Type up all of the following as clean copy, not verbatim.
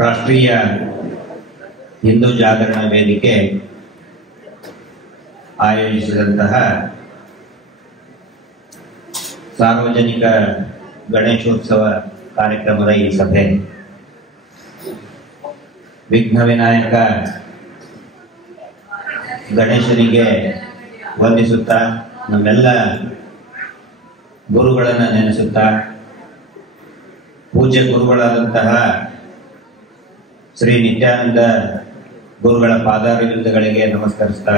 ರಾಷ್ಟ್ರೀಯ ಹಿಂದೂ ಜಾಗರಣ ವೇದಿಕೆ ಆಯೋಜಿಸಿದಂತಹ ಸಾರ್ವಜನಿಕ ಗಣೇಶೋತ್ಸವ ಕಾರ್ಯಕ್ರಮದ ಈ ಸಭೆ ವಿಘ್ನ ವಿನಾಯಕ ಗಣೇಶನಿಗೆ ವಂದಿಸುತ್ತಾ ನಮ್ಮೆಲ್ಲ ಗುರುಗಳನ್ನು ನೆನೆಸುತ್ತಾ ಪೂಜ್ಯ ಗುರುಗಳಾದಂತಹ ಶ್ರೀ ನಿತ್ಯಾನಂದ ಗುರುಗಳ ಪಾದಾರವಿಂದಗಳಿಗೆ ನಮಸ್ಕರಿಸ್ತಾ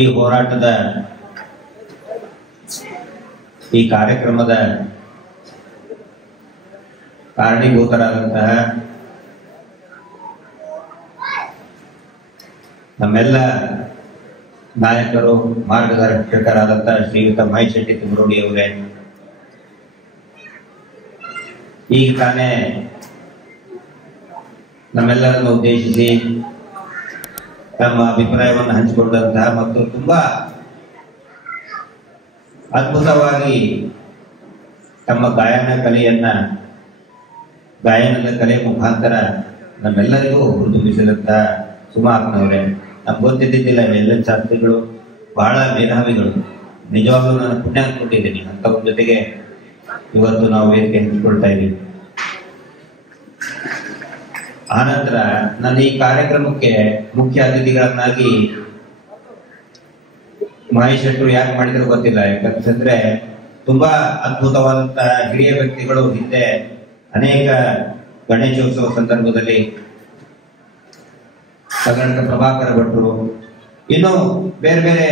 ಈ ಹೋರಾಟದ ಈ ಕಾರ್ಯಕ್ರಮದ ಕಾರಣೀಭೂತರಾದಂತಹ ನಮ್ಮೆಲ್ಲ ನಾಯಕರು ಮಾರ್ಗದರ್ಶಕರಾದಂತಹ ಶ್ರೀಯುತ ಮಹೇಶ್ ಶೆಟ್ಟಿ ತಿಮ್ರೋಡಿ ಅವರೇ, ಈಗ ತಾನೇ ನಮ್ಮೆಲ್ಲರನ್ನು ಉದ್ದೇಶಿಸಿ ತಮ್ಮ ಅಭಿಪ್ರಾಯವನ್ನು ಹಂಚಿಕೊಂಡಂತಹ ಮತ್ತು ತುಂಬಾ ಅದ್ಭುತವಾಗಿ ತಮ್ಮ ಗಾಯನದ ಕಲೆ ಮುಖಾಂತರ ನಮ್ಮೆಲ್ಲರಿಗೂ ಹುರಿದುಂಬಿಸಿದಂತಹ ಸುಮಾರನವರೇ, ನಮ್ಗೆ ಗೊತ್ತಿದ್ದಿದ್ದಿಲ್ಲ ಎಲ್ಲ ಶಾಸ್ತ್ರಿಗಳು ಬಹಳ ಮೇಧಾವಿಗಳು, ನಿಜವಾಗ್ಲೂ ನಾನು ಪುಣ್ಯ ಅನ್ಕೊಂಡಿದ್ದೀನಿ ಅಂತವ್ರ ಜೊತೆಗೆ ಇವತ್ತು ನಾವು ವೇದಿಕೆ ಹಂಚಿಕೊಳ್ತಾ ಇದ್ದೀವಿ. ಆನಂತರ ನನ್ನ ಈ ಕಾರ್ಯಕ್ರಮಕ್ಕೆ ಮುಖ್ಯ ಅತಿಥಿಗಳನ್ನಾಗಿ ಮಹೇಶ್ ಶೆಟ್ಟರು ಯಾಕೆ ಮಾಡಿದ್ರು ಗೊತ್ತಿಲ್ಲ. ಯಾಕಂತಂದ್ರೆ ತುಂಬಾ ಅದ್ಭುತವಾದಂತಹ ಹಿರಿಯ ವ್ಯಕ್ತಿಗಳು ಹಿಂದೆ ಅನೇಕ ಗಣೇಶೋತ್ಸವ ಸಂದರ್ಭದಲ್ಲಿ ಸಗಣಕ ಪ್ರಭಾಕರ ಭಟ್ರು, ಇನ್ನು ಬೇರೆ ಬೇರೆ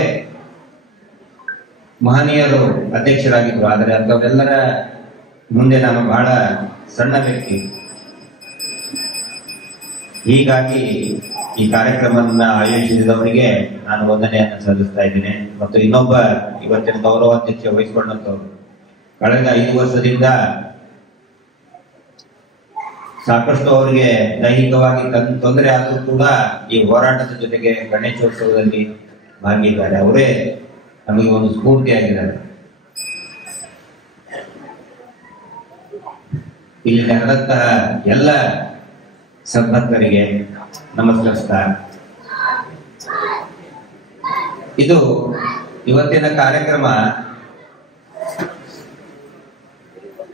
ಮಹನೀಯರು ಅಧ್ಯಕ್ಷರಾಗಿದ್ರು. ಆದರೆ ಅಂಥವರೆಲ್ಲರ ಮುಂದೆ ನಾನು ಬಹಳ ಸಣ್ಣ ವ್ಯಕ್ತಿ. ಹೀಗಾಗಿ ಈ ಕಾರ್ಯಕ್ರಮವನ್ನ ಆಯೋಜಿಸಿದವರಿಗೆ ನಾನು ವಂದನೆಯನ್ನು ಸಲ್ಲಿಸ್ತಾ ಇದ್ದೇನೆ. ಮತ್ತು ಇನ್ನೊಬ್ಬ ಇವತ್ತಿನ ಗೌರವಾಧ್ಯಕ್ಷ ವಹಿಸಿಕೊಂಡಂತವ್ರು ಕಳೆದ 5 ವರ್ಷದಿಂದ ಸಾಕಷ್ಟು ಅವರಿಗೆ ದೈಹಿಕವಾಗಿ ತೊಂದರೆ ಆದರೂ ಕೂಡ ಈ ಹೋರಾಟದ ಜೊತೆಗೆ ಗಣೇಶೋತ್ಸವದಲ್ಲಿ ಭಾಗಿಯಾಗಿದ್ದಾರೆ. ಅವರೇ ನಮಗೆ ಒಂದು ಸ್ಫೂರ್ತಿಯಾಗಿದ್ದಾರೆ. ಇಲ್ಲಿ ನಡೆದಂತಹ ಎಲ್ಲ ಸದ್ಭಕ್ತರಿಗೆ ನಮಸ್ಕರಿಸ್ತಾ, ಇದು ಇವತ್ತಿನ ಕಾರ್ಯಕ್ರಮ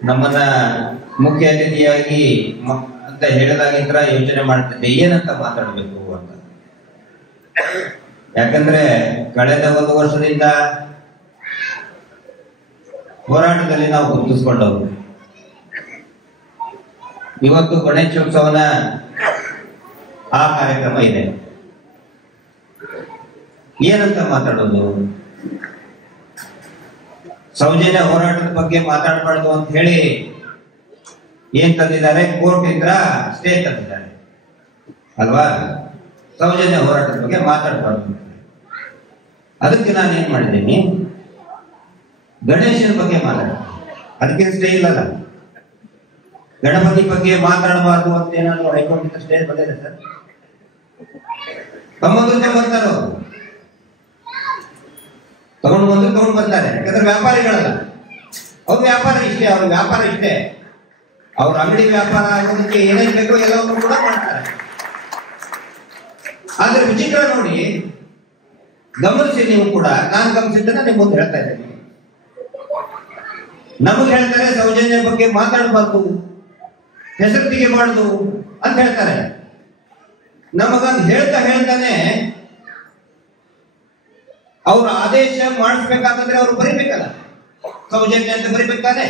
ನಮ್ಮನ್ನ ಮುಖ್ಯ ಅತಿಥಿಯಾಗಿ ಅಂತ ಹೇಳಿದಾಗಿಂತರ ಯೋಚನೆ ಮಾಡ್ತಿದ್ದೆ ಏನಂತ ಮಾತಾಡಬೇಕು ಅಂತ. ಯಾಕಂದ್ರೆ ಕಳೆದ 1 ವರ್ಷದಿಂದ ಹೋರಾಟದಲ್ಲಿ ನಾವು ಗುರುತಿಸ್ಕೊಂಡವ್ರು. ಇವತ್ತು ಗಣೇಶೋತ್ಸವನ ಆ ಕಾರ್ಯಕ್ರಮ ಇದೆ. ಏನಂತ ಮಾತಾಡೋದು? ಸೌಜನ್ಯ ಹೋರಾಟದ ಬಗ್ಗೆ ಮಾತಾಡಬಾರ್ದು ಅಂತ ಹೇಳಿ ಏನ್ ತಂದಿದ್ದಾರೆ? ಕೋರ್ಟ್ ಇಂದ ಸ್ಟೇ ತಂದಿದ್ದಾರೆ ಅಲ್ವಾ? ಸೌಜನ್ಯ ಹೋರಾಟದ ಬಗ್ಗೆ ಮಾತಾಡಬಾರ್ದು. ಅದಕ್ಕೆ ನಾನು ಏನ್ ಮಾಡಿದ್ದೀನಿ, ಗಣೇಶನ ಬಗ್ಗೆ ಮಾತಾಡ್ತೀನಿ. ಅದಕ್ಕೆ ಸ್ಟೇ ಇಲ್ಲಲ್ಲ. ಗಣಪತಿ ಬಗ್ಗೆ ಮಾತಾಡಬಾರ್ದು ಅಂತ ಏನಾದ್ರು ಹೈಕೋರ್ಟ್ ಸ್ಟೇ ಬಂದಿದೆ ಸರ್? ತಮ್ಮಂದ್ರೆ ಬರ್ತಾರೋ ತಗೊಂಡು ಬರ್ತಾರೆ. ಯಾಕಂದ್ರೆ ವ್ಯಾಪಾರಿಗಳಲ್ಲ, ಅವ್ರ ವ್ಯಾಪಾರ ಇಷ್ಟೇ, ಅವ್ರ ವ್ಯಾಪಾರ ಇಷ್ಟೇ. ಅವ್ರ ಅಂಗಡಿ ವ್ಯಾಪಾರ ಆಗೋದಕ್ಕೆ ಏನೇನ್ ಬೇಕೋ ಎಲ್ಲವನ್ನೂ ಕೂಡ ಮಾಡ್ತಾರೆ. ಆದ್ರೆ ವಿಚಿತ್ರ ನೋಡಿ, ಗಮನಿಸಿ ನೀವು ಕೂಡ, ನಾನು ಗಮನಿಸಿದ್ದನ್ನ ನಿಮ್ ಮುಂದೆ ಹೇಳ್ತಾ ಇದ್ದೇನೆ. ನಮಗೆ ಹೇಳ್ತಾರೆ ಸೌಜನ್ಯ ಬಗ್ಗೆ ಮಾತಾಡಬಾರ್ದು, ಹೆಸರು ತೆಗಿಬಾರ್ದು ಅಂತ ಹೇಳ್ತಾರೆ. ನಮಗಂದು ಹೇಳ್ತಾನೆ ಅವ್ರ ಆದೇಶ ಮಾಡಿಸ್ಬೇಕಾದ್ರೆ ಅವ್ರು ಬರಿಬೇಕಲ್ಲ, ಸೌಜನ್ಯ ಅಂತ ಬರಿಬೇಕಾನೆ.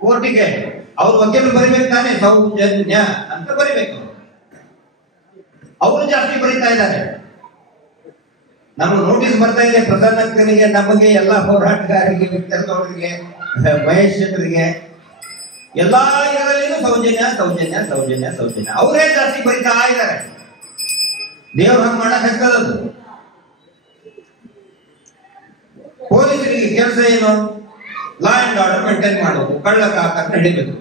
ಕೋರ್ಟಿಗೆ ಅವ್ರ ವಕೀಲರು ಬರಿಬೇಕಾನೆ, ಸೌಜನ್ಯ ಅಂತ ಬರಿಬೇಕು. ಅವರು ಜಾಸ್ತಿ ಬರೀತಾ ಇದ್ದಾರೆ. ನಮ್ಗೆ ನೋಟಿಸ್ ಬರ್ತಾ ಇದೆ ಪ್ರಸನ್ನಕ್ಕನಿಗೆ, ನಮಗೆ ಎಲ್ಲ ಹೋರಾಟಗಾರರಿಗೆ, ವಿಠ್ಠಲಗೌಡರಿಗೆ, ಮಹೇಶ್ ಶೆಟ್ಟರಿಗೆ, ಎಲ್ಲಾ ಇದರಲ್ಲಿನೂ ಸೌಜನ್ಯ ಸೌಜನ್ಯ ಸೌಜನ್ಯ ಸೌಜನ್ಯ ಅವರೇ ಜಾಸ್ತಿ ಬರೀತಾ ಇದ್ದಾರೆ. ದೇವ್ರ ಹಂಗ್ ಮಾಡಕ್ ಆಗ್ತದದು. ಪೊಲೀಸರಿಗೆ ಕೆಲಸ ಏನು? ಲಾ ಅಂಡ್ ಆರ್ಡರ್ ಮೇಂಟೈನ್ ಮಾಡೋದು, ಕಳ್ಳ ಕಾಕರ್ ನಡಿಬೇಕು.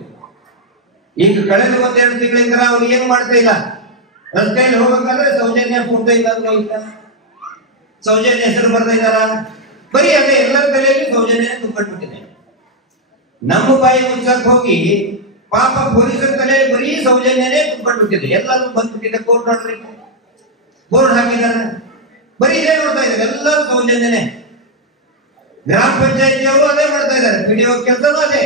ಈಗ ಕಳೆದ 1-2 ತಿಂಗಳಿಂದ ಅವ್ರು ಏನು ಮಾಡ್ತಾ ಇಲ್ಲ. ರಸ್ತೆಯಲ್ಲಿ ಹೋಗ್ಬೇಕಾದ್ರೆ ಸೌಜನ್ಯ ಫೋಟೋ ಇಲ್ಲ, ಸೌಜನ್ಯ ಹೆಸರು ಬರ್ತಾ ಇದ್ದಾರ, ಬರೀ ಅದೇ ಎಲ್ಲರ ತಲೆಯಲ್ಲಿ ಸೌಜನ್ಯ ತುಂಬಿಟ್ಬಿಟ್ಟಿದೆ. ನಮ್ಮ ಬಾಯಿ ಮುಚ್ಚಕ್ ಹೋಗಿ ಪಾಪ ಪೊಲೀಸರ ತಲೆ ಬರೀ ಸೌಜನ್ಯನೇ ತುಂಬಿಟ್ಟಿದೆ. ಎಲ್ಲರೂ ಬಂದ್ಬಿಟ್ಟಿದೆ. ಕೋರ್ಟ್ ನೋಡ್ರಿ, ಬೋರ್ಡ್ ಹಾಕಿದಾರೆ, ಬರೀ ಇದೇ ನೋಡ್ತಾ ಇದ್ದಾರೆ. ಎಲ್ಲರೂ ಸೌಜನ್ಯನೇ. ಗ್ರಾಮ ಪಂಚಾಯತಿಯವರು ಅದೇ ಮಾಡ್ತಾ ಇದ್ದಾರೆ. ಪಿಡಿಒ ಕೆಲಸನೂ ಅದೇ.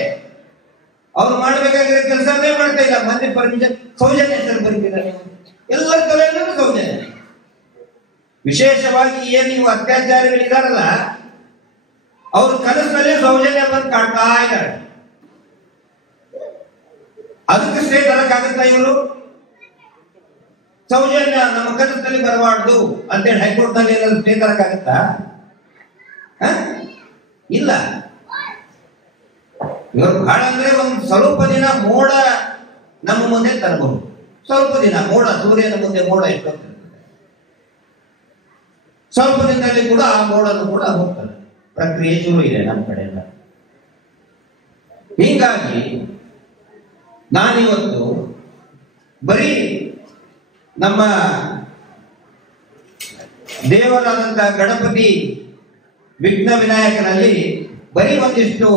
ಅವ್ರು ಮಾಡ್ಬೇಕಾಗಿರೋ ಕೆಲಸನೇ ಮಾಡ್ತಾ ಇಲ್ಲ. ಮಂದಿ ಪರ್ಮಿಷನ್ ಸೌಜನ್ಯ ಹೆಸರು ಬರೀತಿದ್ದಾರೆ. ಎಲ್ಲರ ತಲೆಯಲ್ಲೂ ಸೌಜನ್ಯ. ವಿಶೇಷವಾಗಿ ಏನ್ ನೀವು ಅತ್ಯಾಚಾರಿಗಳಿದಾರಲ್ಲ, ಅವ್ರ ಕನಸಿನಲ್ಲಿ ಸೌಜನ್ಯ ಬಂದು ಕಾಡ್ತಾ ಇದ್ದಾರೆ. ಅದಕ್ಕೆ ಸ್ಟೇ ತರಕ್ಕಾಗತ್ತಾ ಇವರು? ಸೌಜನ್ಯ ನಮ್ಮ ಕನಸಿನಲ್ಲಿ ಬರಬಾರ್ದು ಅಂತೇಳಿ ಹೈಕೋರ್ಟ್ ನಲ್ಲಿ ಏನಾದ್ರು ಸ್ಟೇ ತರಕ್ಕಾಗತ್ತಾ? ಇಲ್ಲ. ಇವರು ಬಹಳ ಅಂದ್ರೆ ಒಂದು ಸ್ವಲ್ಪ ದಿನ ಮೋಡ ನಮ್ಮ ಮುಂದೆ ತರಬಹುದು. ಸ್ವಲ್ಪ ದಿನ ಮೋಡ, ಸೂರ್ಯನ ಮುಂದೆ ಮೋಡ ಇರ್ತದೆ. ಸ್ವಲ್ಪ ದಿನದಲ್ಲಿ ಕೂಡ ಆ ಮೋಡನು ಕೂಡ ಹೋಗ್ತದೆ. ಪ್ರಕ್ರಿಯೆ ಶುರು ಇದೆ ನಮ್ಮ ಕಡೆ ಎಲ್ಲ. ಹೀಗಾಗಿ ನಾನಿವತ್ತು ಬರೀ ನಮ್ಮ ದೇವರಾದಂತಹ ಗಣಪತಿ ವಿಘ್ನ ವಿನಾಯಕನಲ್ಲಿ ಬರೀ ಒಂದಿಷ್ಟು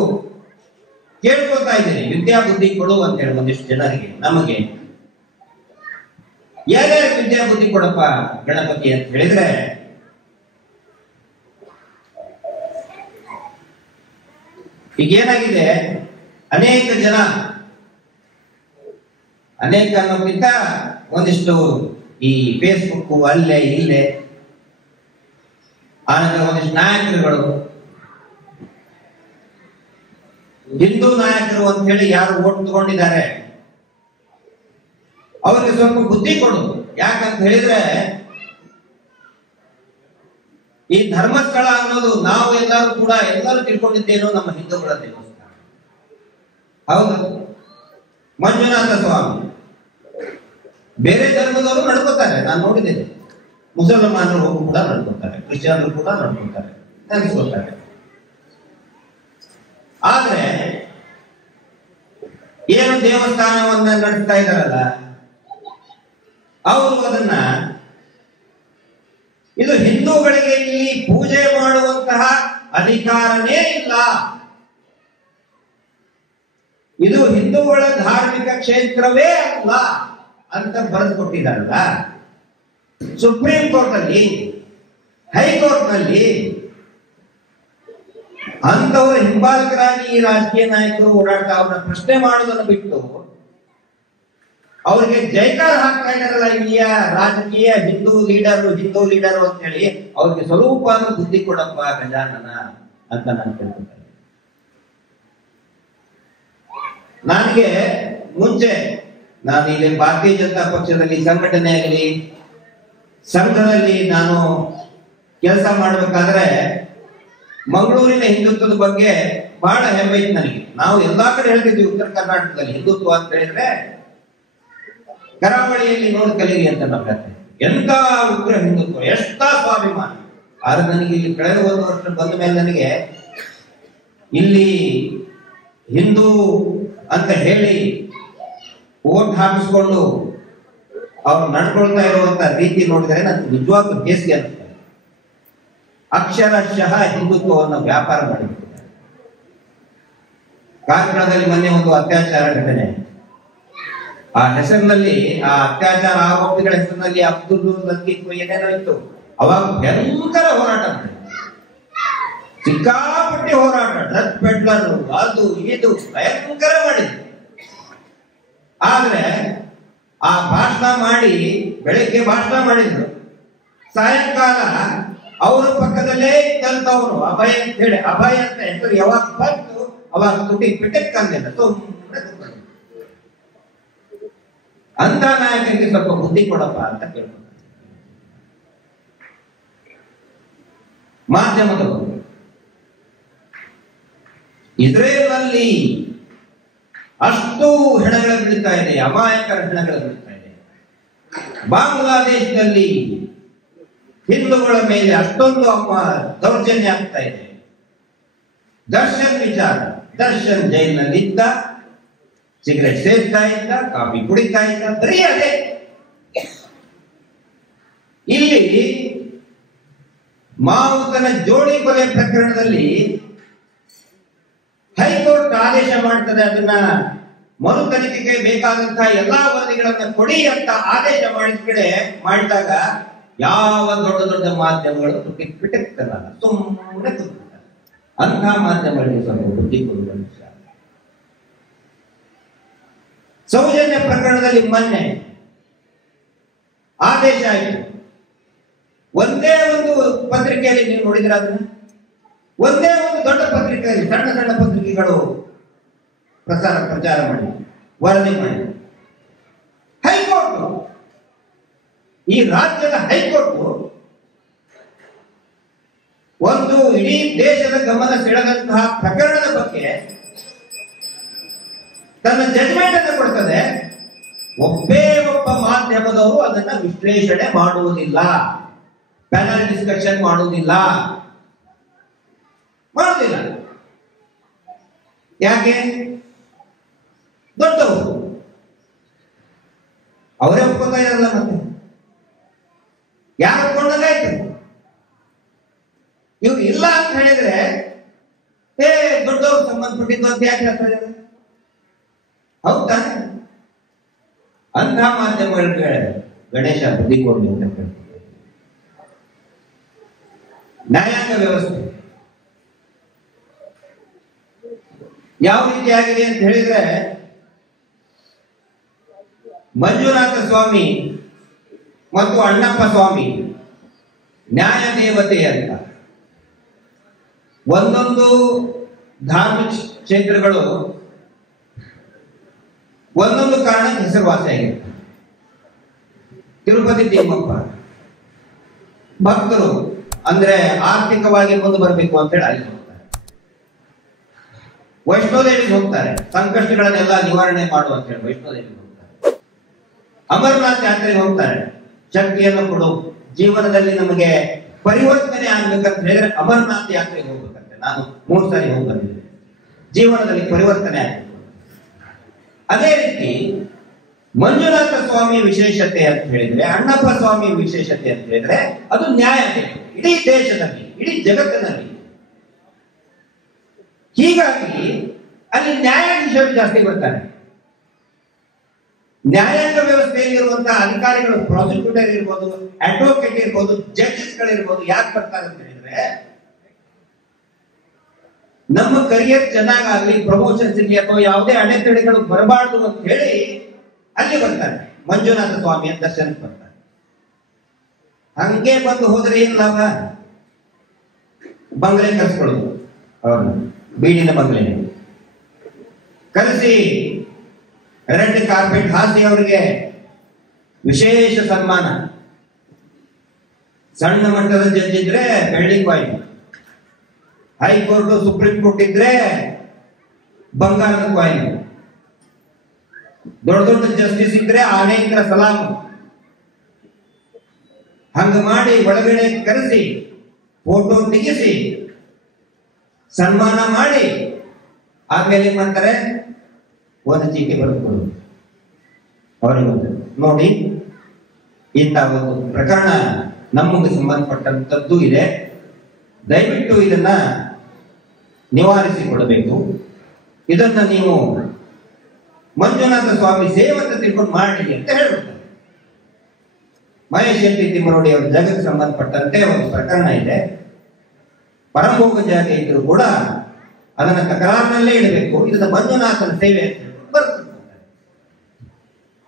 ಕೇಳ್ಕೊತಾ ಇದ್ದೀನಿ. ವಿದ್ಯಾ ಬುದ್ಧಿ ಕೊಡು ಅಂತ ಹೇಳಿ ಒಂದಿಷ್ಟು ಜನರಿಗೆ, ನಮಗೆ ಯಾರ್ಯಾರು ವಿದ್ಯಾ ಬುದ್ಧಿ ಕೊಡಪ್ಪ ಗಣಪತಿ ಅಂತ ಹೇಳಿದ್ರೆ, ಈಗೇನಾಗಿದೆ, ಅನೇಕ ಜನ, ಅನೇಕ ಅನ್ನೋಕ್ಕಿಂತ ಒಂದಿಷ್ಟು ಈ ಫೇಸ್ಬುಕ್ ಅಲ್ಲೇ ಇಲ್ಲೇ ಆನಂತರ ಒಂದಿಷ್ಟು ನಾಯಕರುಗಳು, ಹಿಂದೂ ನಾಯಕರು ಅಂತ ಹೇಳಿ ಯಾರು ಓಟ್ ತಗೊಂಡಿದ್ದಾರೆ ಅವ್ರಿಗೆ ಸ್ವಲ್ಪ ಬುದ್ಧಿ ಕೊಡು. ಯಾಕಂತ ಹೇಳಿದ್ರೆ, ಈ ಧರ್ಮಸ್ಥಳ ಅನ್ನೋದು ನಾವು ಎಲ್ಲರೂ ತಿಳ್ಕೊಂಡಿದ್ದೇನೋ ನಮ್ಮ ಹಿಂದೂಗಳ ದೇವಸ್ಥಾನ. ಹೌದು, ಮಂಜುನಾಥ ಸ್ವಾಮಿ. ಬೇರೆ ಧರ್ಮದವರು ನಡ್ಕೋತಾರೆ, ನಾನು ನೋಡಿದ್ದೇನೆ. ಮುಸಲ್ಮಾನರು ಕೂಡ ನಡ್ಕೋತಾರೆ, ಕ್ರಿಶ್ಚಿಯನ್ರು ಕೂಡ ನಡ್ಕೋತಾರೆ, ನೆನೆಸ್ಕೋತಾರೆ. ಆದ್ರೆ ಏನು ದೇವಸ್ಥಾನವನ್ನ ನಡೆಸ್ತಾ ಇದ್ದಾರಲ್ಲ, ಅವರು ಅದನ್ನ ಇದು ಹಿಂದೂಗಳಿಗೆ ಇಲ್ಲಿ ಪೂಜೆ ಮಾಡುವಂತಹ ಅಧಿಕಾರನೇ ಇಲ್ಲ, ಇದು ಹಿಂದೂಗಳ ಧಾರ್ಮಿಕ ಕ್ಷೇತ್ರವೇ ಅಲ್ಲ ಅಂತ ಬರೆದು ಕೊಟ್ಟಿದ್ದಾರಲ್ಲ. ಸುಪ್ರೀಂ ಕೋರ್ಟ್ ಅಲ್ಲಿ, ಹೈಕೋರ್ಟ್ ನಲ್ಲಿ ಅಂತವರ ಹಿಂಬಾಲಕರಾಗಿ ಈ ರಾಜಕೀಯ ನಾಯಕರು ಓಡಾಡ್ತಾ ಅವ್ರನ್ನ ಪ್ರಶ್ನೆ ಮಾಡೋದನ್ನು ಬಿಟ್ಟು ಅವ್ರಿಗೆ ಜೈಕಾರ ಹಾಕ್ತಾ ಇದ್ದಾರಲ್ಲ ಇಲ್ಲಿಯ ರಾಜಕೀಯ ಹಿಂದೂ ಲೀಡರ್ ಅಂತ ಹೇಳಿ, ಅವ್ರಿಗೆ ಸ್ವಲ್ಪ ಬುದ್ಧಿ ಕೊಡಪ್ಪ ಗಜಾನನ ಅಂತ ನಾನು ಕೇಳ್ಕೊಳ್ತೇನೆ. ನನಗೆ ಮುಂಚೆ ನಾನು ಇಲ್ಲಿ ಭಾರತೀಯ ಜನತಾ ಪಕ್ಷದಲ್ಲಿ ಸಂಘಟನೆ ಆಗಲಿ ಸಂಘದಲ್ಲಿ ನಾನು ಕೆಲಸ ಮಾಡಬೇಕಾದ್ರೆ ಮಂಗಳೂರಿನ ಹಿಂದುತ್ವದ ಬಗ್ಗೆ ಬಹಳ ಹೆಮ್ಮೆ ಇತ್ತು ನನಗೆ. ನಾವು ಎಲ್ಲಾ ಕಡೆ ಹೇಳ್ತಿದ್ವಿ ಉತ್ತರ ಕರ್ನಾಟಕದಲ್ಲಿ ಹಿಂದುತ್ವ ಅಂತ ಹೇಳಿದ್ರೆ ಕರಾವಳಿಯಲ್ಲಿ ನೋಡಿ ಕಲೀರಿ ಅಂತ ನಾವು ಹೇಳ್ತೇವೆ. ಎಂತ ಉಗ್ರ ಹಿಂದುತ್ವ, ಎಷ್ಟ ಸ್ವಾಭಿಮಾನ. ಆದ್ರೆ ನನಗೆ ಇಲ್ಲಿ ಕಳೆದ 1 ವರ್ಷ ಬಂದ ಮೇಲೆ ನನಗೆ ಇಲ್ಲಿ ಹಿಂದೂ ಅಂತ ಹೇಳಿ ಓಟ್ ಹಾಕಿಸ್ಕೊಂಡು ಅವ್ರು ನಡ್ಕೊಳ್ತಾ ಇರುವಂತ ರೀತಿ ನೋಡಿದ್ರೆ ನನಗೆ ನಿಜವಾಗ್ಲೂ ಬೇಸಿಗೆ ಅನಿಸ್ತದೆ. ಅಕ್ಷರಶಃ ಹಿಂದುತ್ವವನ್ನು ವ್ಯಾಪಾರ ಮಾಡಿಬಿಟ್ಟಿದ್ದಾರೆ. ಕಾರ್ಕಳದಲ್ಲಿ ಮೊನ್ನೆ ಒಂದು ಅತ್ಯಾಚಾರ ಘಟನೆ, ಆ ಹೆಸರಿನಲ್ಲಿ, ಆ ಅತ್ಯಾಚಾರ ಆರೋಪಿಗಳ ಹೆಸರಿನಲ್ಲಿ ಅಬ್ದುಲ್ ಲತೀಫ್ ಏನೇನೋ ಇತ್ತು. ಅವಾಗ ಭಯಂಕರ ಹೋರಾಟ ಮಾಡಿದ್ರು, ಸಿಕ್ಕಾಪಟ್ಟೆ ಹೋರಾಟ, ಡ್ರಗ್ ಪೆಡ್ಲರ್ ಅದು ಇದು ಭಯಂಕರ ಮಾಡಿದ್ರು. ಆದ್ರೆ ಆ ಭಾಷಣ ಮಾಡಿ, ಬೆಳಿಗ್ಗೆ ಭಾಷಣ ಮಾಡಿದ್ರು, ಸಾಯಂಕಾಲ ಅವ್ರ ಪಕ್ಕದಲ್ಲೇ ಇದ್ದಂತವ್ರು ಅಭಯ ಅಂತ ಹೇಳಿ, ಅಭಯ ಅಂತ ಹೆಸರು ಯಾವಾಗ ಬಂತು ಅವಾಗ ತುಟಿ ಪಿಟಕ್ಕಂದಿಲ್ಲ. ಅಂತ ನಾಯಕರಿಗೆ ಸ್ವಲ್ಪ ಬುದ್ಧಿ ಕೊಡಪ್ಪ ಅಂತ ಕೇಳ್ತಾರೆ. ಮಾಧ್ಯಮದವರು ಇಸ್ರೇಲ್ನಲ್ಲಿ ಅಷ್ಟು ಹೆಣಗಳ ಬೀಳ್ತಾ ಇದೆ, ಅಮಾಯಕರ ಹೆಣಗಳ ಬೀಳ್ತಾ ಇದೆ. ಬಾಂಗ್ಲಾದೇಶದಲ್ಲಿ ಹಿಂದೂಗಳ ಮೇಲೆ ಅಷ್ಟೊಂದು ದೌರ್ಜನ್ಯ ಆಗ್ತಾ ಇದೆ. ದರ್ಶನ್ ವಿಚಾರ, ದರ್ಶನ್ ಜೈಲಿನಲ್ಲಿ ಇದ್ದ, ಸಿಗರೆಟ್ ಸೇರ್ತಾ ಇದ್ದ, ಕಾಫಿ ಕುಡಿತಾ ಇದ್ದ, ಬರೀ ಅದೇ. ಇಲ್ಲಿ ಮಾವುತನ ಜೋಡಿ ಕೊಲೆ ಪ್ರಕರಣದಲ್ಲಿ ಹೈಕೋರ್ಟ್ ಆದೇಶ ಮಾಡ್ತದೆ, ಅದನ್ನ ಮರು ತನಿಖೆಗೆ ಬೇಕಾದಂತಹ ಎಲ್ಲಾ ವರದಿಗಳನ್ನ ಕೊಡಿ ಅಂತ ಆದೇಶ ಮಾಡಿದಾಗ ಯಾವ ದೊಡ್ಡ ದೊಡ್ಡ ಮಾಧ್ಯಮಗಳು ಪಿಟಕ್ತಲ್ಲ, ಸುಮ್ಮನೆ ಕೂತ್ಬಿಡ್ತಾರೆ. ಅಂತಹ ಮಾಧ್ಯಮಗಳಿಗೆ ಸ್ವಲ್ಪ ಬುದ್ಧಿ ಕೊಡುವ ವಿಷಯ. ಸೌಜನ್ಯ ಪ್ರಕರಣದಲ್ಲಿ ಮೊನ್ನೆ ಆದೇಶ ಆಯಿತು. ಒಂದೇ ಒಂದು ಪತ್ರಿಕೆಯಲ್ಲಿ ನೀವು ನೋಡಿದ್ರೆ, ಅದನ್ನ ಒಂದೇ ಒಂದು ದೊಡ್ಡ ಪತ್ರಿಕೆಯಲ್ಲಿ ಸಣ್ಣ ಸಣ್ಣ ಪತ್ರಿಕೆಗಳು ಪ್ರಚಾರ ಮಾಡಿ ವರದಿ ಮಾಡಿ. ಹೈಕೋರ್ಟ್, ಈ ರಾಜ್ಯದ ಹೈಕೋರ್ಟ್ ಒಂದು ಇಡೀ ದೇಶದ ಗಮನ ಸೆಳೆದಂತಹ ಪ್ರಕರಣದ ಬಗ್ಗೆ ತನ್ನ ಜಡ್ಜ್ಮೆಂಟ್ ಅನ್ನು ಕೊಡ್ತದೆ. ಒಬ್ಬ ಮಾಧ್ಯಮದವರು ಅದನ್ನ ವಿಶ್ಲೇಷಣೆ ಮಾಡುವುದಿಲ್ಲ, ಪ್ಯಾನಲ್ ಡಿಸ್ಕಷನ್ ಮಾಡುವುದಿಲ್ಲ. ಯಾಕೆ? ದೊಡ್ಡವರು ಅವರೇ ಒಪ್ಕೋತಾ ಇರಲ್ಲ. ಮತ್ತೆ ಯಾರು ಒಪ್ಕೊಂಡಾಗಾಯ್ತು? ಇವ್ರು ಇಲ್ಲ ಅಂತ ಹೇಳಿದ್ರೆ ದೊಡ್ಡವ್ರು ಸಂಬಂಧಪಟ್ಟಿದ್ದು ಅಂತ ಯಾಕೆ ಹೇಳ್ತಾರೆ? ಹೌದಾ? ಅಂತಹ ಮಾಧ್ಯಮಗಳಿಗೆ ಗಣೇಶ ಬುದ್ಧಿ ಕೊಡ್ಲಿ ಅಂತ ಹೇಳ್ತಾರೆ. ನ್ಯಾಯಾಂಗ ವ್ಯವಸ್ಥೆ ಯಾವ ರೀತಿಯಾಗಿದೆ ಅಂತ ಹೇಳಿದ್ರೆ, ಮಂಜುನಾಥ ಸ್ವಾಮಿ ಮತ್ತು ಅಣ್ಣಪ್ಪ ಸ್ವಾಮಿ ನ್ಯಾಯ ದೇವತೆ ಅಂತ ಒಂದೊಂದು ಧಾರ್ಮಿಕ ಕ್ಷೇತ್ರಗಳು ಒಂದೊಂದು ಕಾರಣಕ್ಕೆ ಹೆಸರುವಾಸಿಯಾಗಿರುತ್ತೆ. ತಿರುಪತಿ ತಿಮ್ಮಪ್ಪ ಭಕ್ತರು ಅಂದ್ರೆ ಆರ್ಥಿಕವಾಗಿ ಮುಂದೆ ಬರಬೇಕು ಅಂತ ಹೇಳಿ ಅಲ್ಲಿ ಹೋಗ್ತಾರೆ. ವೈಷ್ಣೋದೇವಿಗೆ ಹೋಗ್ತಾರೆ, ಸಂಕಷ್ಟಗಳನ್ನೆಲ್ಲ ನಿವಾರಣೆ ಮಾಡುವ ಅಂತ ಹೇಳಿ ವೈಷ್ಣೋದೇವಿಗೆ ಹೋಗ್ತಾರೆ. ಅಮರನಾಥ್ ಯಾತ್ರೆಗೆ ಹೋಗ್ತಾರೆ, ಶಕ್ತಿಯನ್ನು ಕೊಡು, ಜೀವನದಲ್ಲಿ ನಮಗೆ ಪರಿವರ್ತನೆ ಆಗ್ಬೇಕಂತ ಹೇಳಿದ್ರೆ ಅಮರನಾಥ್ ಯಾತ್ರೆಗೆ ಹೋಗ್ಬೇಕಂತೆ. ನಾನು 3 ಸಾರಿ ಹೋಗಿ ಬಂದಿದ್ದೆ, ಜೀವನದಲ್ಲಿ ಪರಿವರ್ತನೆ ಆಗ್ಬೇಕು. ಅದೇ ರೀತಿ ಮಂಜುನಾಥ ಸ್ವಾಮಿ ವಿಶೇಷತೆ ಅಂತ ಹೇಳಿದ್ರೆ, ಅಣ್ಣಪ್ಪ ಸ್ವಾಮಿ ವಿಶೇಷತೆ ಅಂತ ಹೇಳಿದ್ರೆ, ಅದು ನ್ಯಾಯ ಇಡೀ ದೇಶದಲ್ಲಿ, ಇಡೀ ಜಗತ್ತಿನಲ್ಲಿ. ಹೀಗಾಗಿ ಅಲ್ಲಿ ನ್ಯಾಯಾಧೀಶರು ಜಾಸ್ತಿ ಬರ್ತಾರೆ. ನ್ಯಾಯಾಂಗ ವ್ಯವಸ್ಥೆಯಲ್ಲಿ ಇರುವಂತಹ ಅಧಿಕಾರಿಗಳು, ಪ್ರಾಸಿಕ್ಯೂಟರ್ ಇರ್ಬೋದು, ಅಡ್ವೊಕೇಟ್ ಇರ್ಬೋದು, ಜಡ್ಜಸ್ ಗಳಿರ್ಬೋದು, ಯಾಕೆ ಬರ್ತಾರೆ ಅಂತ ಹೇಳಿದ್ರೆ, ನಮ್ಮ ಕರಿಯರ್ ಚೆನ್ನಾಗಾಗ್ಲಿ, ಪ್ರಮೋಷನ್ ಸಿಗಲಿ ಅಥವಾ ಯಾವುದೇ ಅಡೆತಡೆಗಳು ಬರಬಾರ್ದು ಅಂತ ಹೇಳಿ ಅಲ್ಲಿ ಬರ್ತಾರೆ. ಮಂಜುನಾಥ ಸ್ವಾಮಿಯ ದರ್ಶನಕ್ಕೆ ಬರ್ತಾರೆ. ಹಂಗೆ ಬಂದು ಹೋದ್ರೆ ಏನ್ ಲಾಭ? ಬಂಗಲೆ ಕರೆಸ್ಕೊಳ್ಳೋದು, ಅವ್ರನ್ನ ಬೀಡಿನ ಬಂಗಲೆ ಕರೆಸಿ ರೆಡ್ ಕಾರ್ಪೆಟ್ ಹಾಸಿ ಅವರಿಗೆ ವಿಶೇಷ ಸನ್ಮಾನ. ಸಣ್ಣ ಮಟ್ಟದ ಜಡ್ಜ್ ಇದ್ರೆ ಬೆಳ್ಳಿ ಕಾಯಿನ್, ಹೈಕೋರ್ಟ್ ಸುಪ್ರೀಂ ಕೋರ್ಟ್ ಇದ್ರೆ ಬಂಗಾರದ ಕಾಯಿನ್, ದೊಡ್ಡ ದೊಡ್ಡ ಜಸ್ಟಿಸ್ ಇದ್ರೆ ಅನೇಕರ ಸಲಾಮು. ಹಂಗ ಮಾಡಿ ಒಳಗಡೆ ಕರೆಸಿ ಫೋಟೋ ತೆಗಿಸಿ ಸನ್ಮಾನ ಮಾಡಿ ಆದ್ಮೇಲೆ ಏನ್ ಮಾಡ್ತಾರೆ? ಒಂದು ಚೀಟಿ ಬರೆದುಕೊಳ್ಳೋದು ಅವರಿಗೆ. ನೋಡಿ, ಇಂಥ ಒಂದು ಪ್ರಕರಣ ನಮಗೆ ಸಂಬಂಧಪಟ್ಟಂತದ್ದು ಇದೆ, ದಯವಿಟ್ಟು ಇದನ್ನ ನಿವಾರಿಸಿಕೊಡಬೇಕು. ಇದನ್ನ ನೀವು ಮಂಜುನಾಥ ಸ್ವಾಮಿ ಸೇವೆ ಅಂತ ತಿಳ್ಕೊಂಡು ಮಾಡಿ ಅಂತ ಹೇಳ್ಬಿಡ್ತಾರೆ. ಮಹೇಶ್ ಶೆಟ್ಟಿ ತಿಮ್ಮರೋಡಿ ಅವರ ಜಾಗಕ್ಕೆ ಸಂಬಂಧಪಟ್ಟಂತೆ ಒಂದು ಪ್ರಕರಣ ಇದೆ. ಪರಮಭೋಗ ಜಾಗ ಇದ್ರು ಕೂಡ ಅದನ್ನ ತಕರಾರಿನಲ್ಲೇ ಇಡಬೇಕು, ಇದನ್ನ ಮಂಜುನಾಥನ ಸೇವೆ ಅಂತ ಹೇಳ್ಬಿಟ್ಟು ಬರ್ತಾರೆ.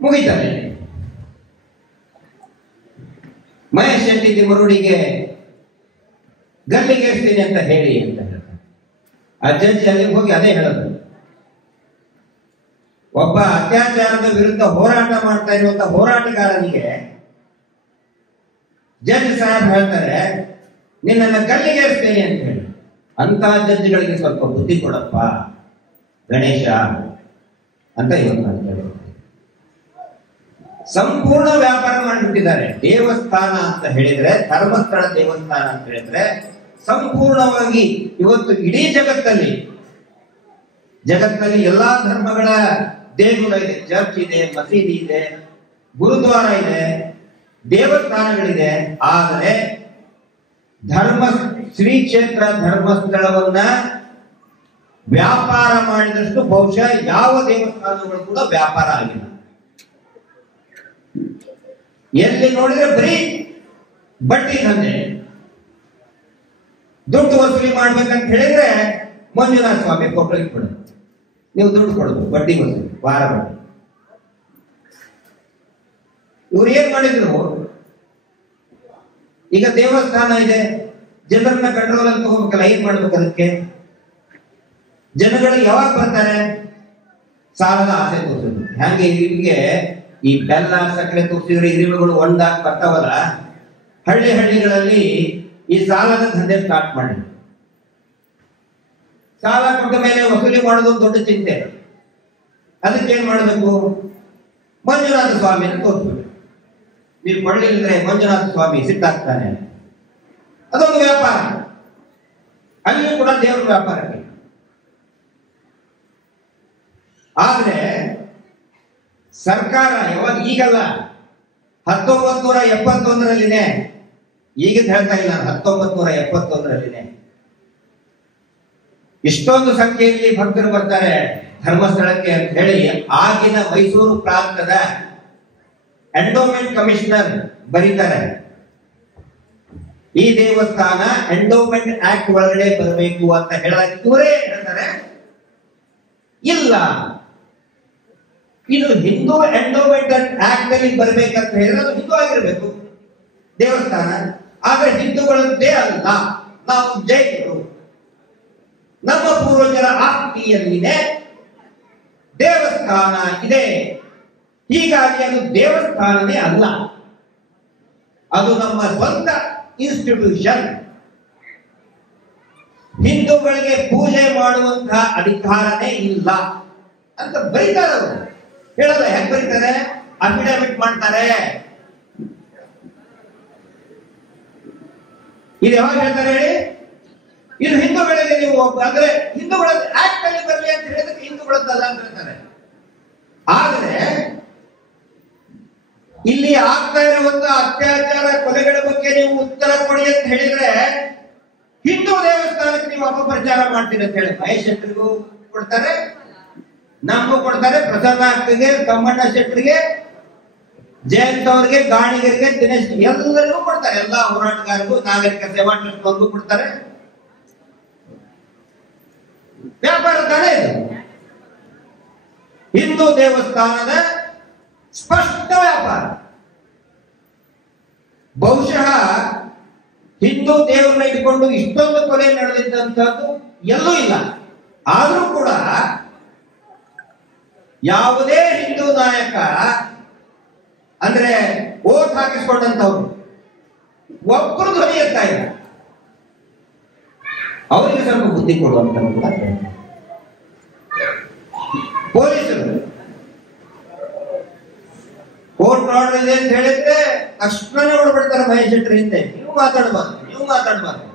ಮುಗಿತಾರೆ. ಮಹೇಶ್ ಶೆಟ್ಟಿ ತಿಮ್ಮರೋಡಿಗೆ ಗಲ್ಲಿಗೇರಿಸ್ತೀನಿ ಅಂತ ಹೇಳಿ ಅಂತ ಹೇಳ್ತಾರೆ. ಆ ಜಡ್ಜ್ ಅಲ್ಲಿ ಹೋಗಿ ಅದೇ ಹೇಳೋದು. ಒಬ್ಬ ಅತ್ಯಾಚಾರದ ವಿರುದ್ಧ ಹೋರಾಟ ಮಾಡ್ತಾ ಇರುವಂತ ಹೋರಾಟಗಾರನಿಗೆ ಜಡ್ಜ್ ಸಾಹೇಬ್ ಹೇಳ್ತಾರೆ, ನಿನ್ನನ್ನ ಗಲ್ಲಿಗೇರಿಸ್ತೇನೆ ಅಂತ ಹೇಳಿ. ಅಂತ ಜಡ್ಜ್ಗಳಿಗೆ ಸ್ವಲ್ಪ ಬುದ್ಧಿ ಕೊಡಪ್ಪ ಗಣೇಶ ಅಂತ ಇವತ್ತು ನಾನು ಹೇಳ್ತೀನಿ. ಸಂಪೂರ್ಣ ವ್ಯಾಪಾರ ಮಾಡಿಬಿಟ್ಟಿದ್ದಾರೆ. ದೇವಸ್ಥಾನ ಅಂತ ಹೇಳಿದ್ರೆ, ಧರ್ಮಸ್ಥಳ ದೇವಸ್ಥಾನ ಅಂತ ಹೇಳಿದ್ರೆ ಸಂಪೂರ್ಣವಾಗಿ ಇವತ್ತು ಇಡೀ ಜಗತ್ತಿನಲ್ಲಿ ಎಲ್ಲಾ ಧರ್ಮಗಳ ದೇಗುಲ ಇದೆ, ಚರ್ಚ್ ಇದೆ, ಮಸೀದಿ ಇದೆ, ಗುರುದ್ವಾರ ಇದೆ, ದೇವಸ್ಥಾನಗಳಿದೆ. ಆದರೆ ಶ್ರೀ ಕ್ಷೇತ್ರ ಧರ್ಮಸ್ಥಳವನ್ನ ವ್ಯಾಪಾರ ಮಾಡಿದಷ್ಟು ಬಹುಶಃ ಯಾವ ದೇವಸ್ಥಾನಗಳು ಕೂಡ ವ್ಯಾಪಾರ ಆಗಿಲ್ಲ. ಎಲ್ಲಿ ನೋಡಿದ್ರೆ ಬರೀ ಬಡ್ಡಿ ದಂಧೆ. ದುಡ್ಡು ವಸೂಲಿ ಮಾಡ್ಬೇಕಂತ ಹೇಳಿದ್ರೆ ಮಂಜುನಾಥ ಸ್ವಾಮಿ ಫೋಟೋ ಇಟ್ಬಿಡು, ನೀವು ದುಡ್ಡು ಕೊಡೋದು ಬಡ್ಡಿ ವಸೂಲಿ, ವಾರ ಬಡ್ಡಿ. ಇವ್ರು ಏನ್ ಮಾಡಿದ್ರು, ಈಗ ದೇವಸ್ಥಾನ ಇದೆ, ಜನರನ್ನ ಕಂಟ್ರೋಲ್ ಅಂತ ಹೋಗ್ಬೇಕಲ್ಲ, ಏನ್ ಮಾಡ್ಬೇಕು ಅದಕ್ಕೆ? ಜನಗಳು ಯಾವಾಗ ಬರ್ತಾರೆ? ಸಾಲದ ಆಸೆ ತೋರಿಸಿದ್ರು. ಹಾಗೆ ಹೀಗೆ ಈ ಬೆಲ್ಲ ಸಕ್ಕರೆ ತೋರಿಸಿದ್ರೆ ಇರುವೆಗಳು ಒಂದಾಗಿ ಬರ್ತಾವಲ್ಲ, ಹಳ್ಳಿಗಳಲ್ಲಿ ಈ ಸಾಲದ ದಂಧೆ ಸ್ಟಾರ್ಟ್ ಮಾಡಿ, ಸಾಲ ಕೊಟ್ಟ ಮೇಲೆ ವಸೂಲಿ ಮಾಡೋದು ದೊಡ್ಡ ಚಿಂತೆ. ಅದಕ್ಕೆ ಏನ್ ಮಾಡಬೇಕು? ಮಂಜುನಾಥ ಸ್ವಾಮಿಯನ್ನು ತೋರಿಸ್ಬೇಕು. ನೀವು ಕೊಳ್ಳಿಲ್ಲದ್ರೆ ಮಂಜುನಾಥ ಸ್ವಾಮಿ ಸಿಟ್ಟಾಗ್ತಾನೆ. ಅದೊಂದು ವ್ಯಾಪಾರ, ಅಲ್ಲಿಯೂ ಕೂಡ ದೇವರ ವ್ಯಾಪಾರಕ್ಕೆ. ಆದ್ರೆ ಸರ್ಕಾರ ಯಾವಾಗ, ಈಗಲ್ಲ, 1971ರಲ್ಲಿನೇ, ಈಗಿಂದ ಹೇಳ್ತಾ ಇಲ್ಲ, 1971ರಲ್ಲಿನೇ ಇಷ್ಟೊಂದು ಸಂಖ್ಯೆಯಲ್ಲಿ ಭಕ್ತರು ಬರ್ತಾರೆ ಧರ್ಮಸ್ಥಳಕ್ಕೆ ಅಂತ ಹೇಳಿ ಆಗಿನ ಮೈಸೂರು ಪ್ರಾಂತದ ಎಂಡೋಮೆಂಟ್ ಕಮಿಷನರ್ ಬರೀತಾರೆ, ಈ ದೇವಸ್ಥಾನ ಎಂಡೋಮೆಂಟ್ ಆಕ್ಟ್ ಒಳಗಡೆ ಬರಬೇಕು ಅಂತ ಹೇಳಕ್ಕೆ ಇವರೇ ಹೇಳ್ತಾರೆ, ಇಲ್ಲ ಇದು ಹಿಂದೂ ಎಂಡೋಮೆಂಟ್ ಆಕ್ಟ್ ಅಲ್ಲಿ ಬರಬೇಕಂತ ಹೇಳಿದ್ರೆ ಅದು ಹಿಂದೂ ಆಗಿರ್ಬೇಕು ದೇವಸ್ಥಾನ. ಆದ್ರೆ ಹಿಂದೂಗಳಂತೆ ಅಲ್ಲ, ನಾವು ಜೈನರು, ನಮ್ಮ ಪೂರ್ವಜರ ಆಸ್ತಿಯಲ್ಲಿನೇ ದೇವಸ್ಥಾನ ಇದೆ, ಹೀಗಾಗಿ ಅದು ದೇವಸ್ಥಾನನೇ ಅಲ್ಲ, ಅದು ನಮ್ಮ ಸ್ವಂತ ಇನ್ಸ್ಟಿಟ್ಯೂಷನ್. ಹಿಂದೂಗಳಿಗೆ ಪೂಜೆ ಮಾಡುವಂತಹ ಅಧಿಕಾರನೇ ಇಲ್ಲ ಅಂತ ಬರೀತಾರೆ ಅವರು. ಹೇಳಲ್ಲ, ಹೆಂಗ್ ಬರೀತಾರೆ? ಅಫಿಡವಿಟ್ ಮಾಡ್ತಾರೆ. ಇದು ಯಾವಾಗ ಹೇಳ್ತಾರೆ ಹೇಳಿ? ಇದು ಹಿಂದೂಗಳಿಗೆ ನೀವು ಅಂದ್ರೆ ಹಿಂದೂಗಳ ಆಕ್ಟ್ ಅಲ್ಲಿ ಬರಲಿ ಅಂತ ಹೇಳಿದ್ರೆ ಹಿಂದೂಗಳದ್ದಲ್ಲ ಅಂತ ಹೇಳ್ತಾರೆ. ಆದ್ರೆ ಇಲ್ಲಿ ಆಗ್ತಾ ಇರುವಂತಹ ಅತ್ಯಾಚಾರ ಕೊಲೆಗಳ ಬಗ್ಗೆ ನೀವು ಉತ್ತರ ಕೊಡಿ ಅಂತ ಹೇಳಿದ್ರೆ ಹಿಂದೂ ದೇವಸ್ಥಾನಕ್ಕೆ ನೀವು ಅಪಪ್ರಚಾರ ಮಾಡ್ತೀರಿ ಅಂತ ಹೇಳಿ ಮಹೇಶ್ ಶೆಟ್ಟರಿಗೂ ಕೊಡ್ತಾರೆ, ನಮಗೂ ಕೊಡ್ತಾರೆ, ಪ್ರಸನ್ನ ಅಕ್ಕಗೆ, ತಮ್ಮಣ್ಣ ಶೆಟ್ಟರಿಗೆ, ಜಯಂತ್ ಅವ್ರಿಗೆ, ಗಾಣಿಗರಿಗೆ, ದಿನೇಶ್, ಎಲ್ಲರಿಗೂ ಕೊಡ್ತಾರೆ. ಎಲ್ಲಾ ಹೋರಾಟಗಾರರಿಗೂ, ನಾಗರಿಕ ಸೇವಾ ಟ್ರಸ್ಟ್ ಅವ್ರಿಗೂ ಕೊಡ್ತಾರೆ. ವ್ಯಾಪಾರ ತಾನೇ ಇದು. ಹಿಂದೂ ದೇವಸ್ಥಾನದ ಸ್ಪಷ್ಟ ವ್ಯಾಪಾರ. ಬಹುಶಃ ಹಿಂದೂ ದೇವರನ್ನ ಇಟ್ಕೊಂಡು ಇಷ್ಟೊಂದು ಕೊಲೆ ನಡೆದಿದ್ದಂತಹದ್ದು ಎಲ್ಲೂ ಇಲ್ಲ. ಆದ್ರೂ ಕೂಡ ಯಾವುದೇ ಹಿಂದೂ ನಾಯಕ ಅಂದ್ರೆ ಓಟ್ ಹಾಕಿಸ್ಕೊಂಡಂತವ್ರು ಒಬ್ಬರು ಧ್ವನಿ ಎತ್ತಾ ಇಲ್ಲ. ಅವರಿಗೆ ಸ್ವಲ್ಪ ಬುದ್ಧಿ ಕೊಡುವಂತ ಕೂಡ ಪೊಲೀಸರು ಕೋರ್ಟ್ ಆರ್ಡರ್ ಇದೆ ಅಂತ ಹೇಳಿದ್ರೆ ತಕ್ಷಣ ಹೊಡ್ಬಿಡ್ತಾರೆ ಮಹೇಶ್ ಶೆಟ್ಟರ್ ಹಿಂದೆ, ನೀವು ಮಾತಾಡಬಾರ್ದು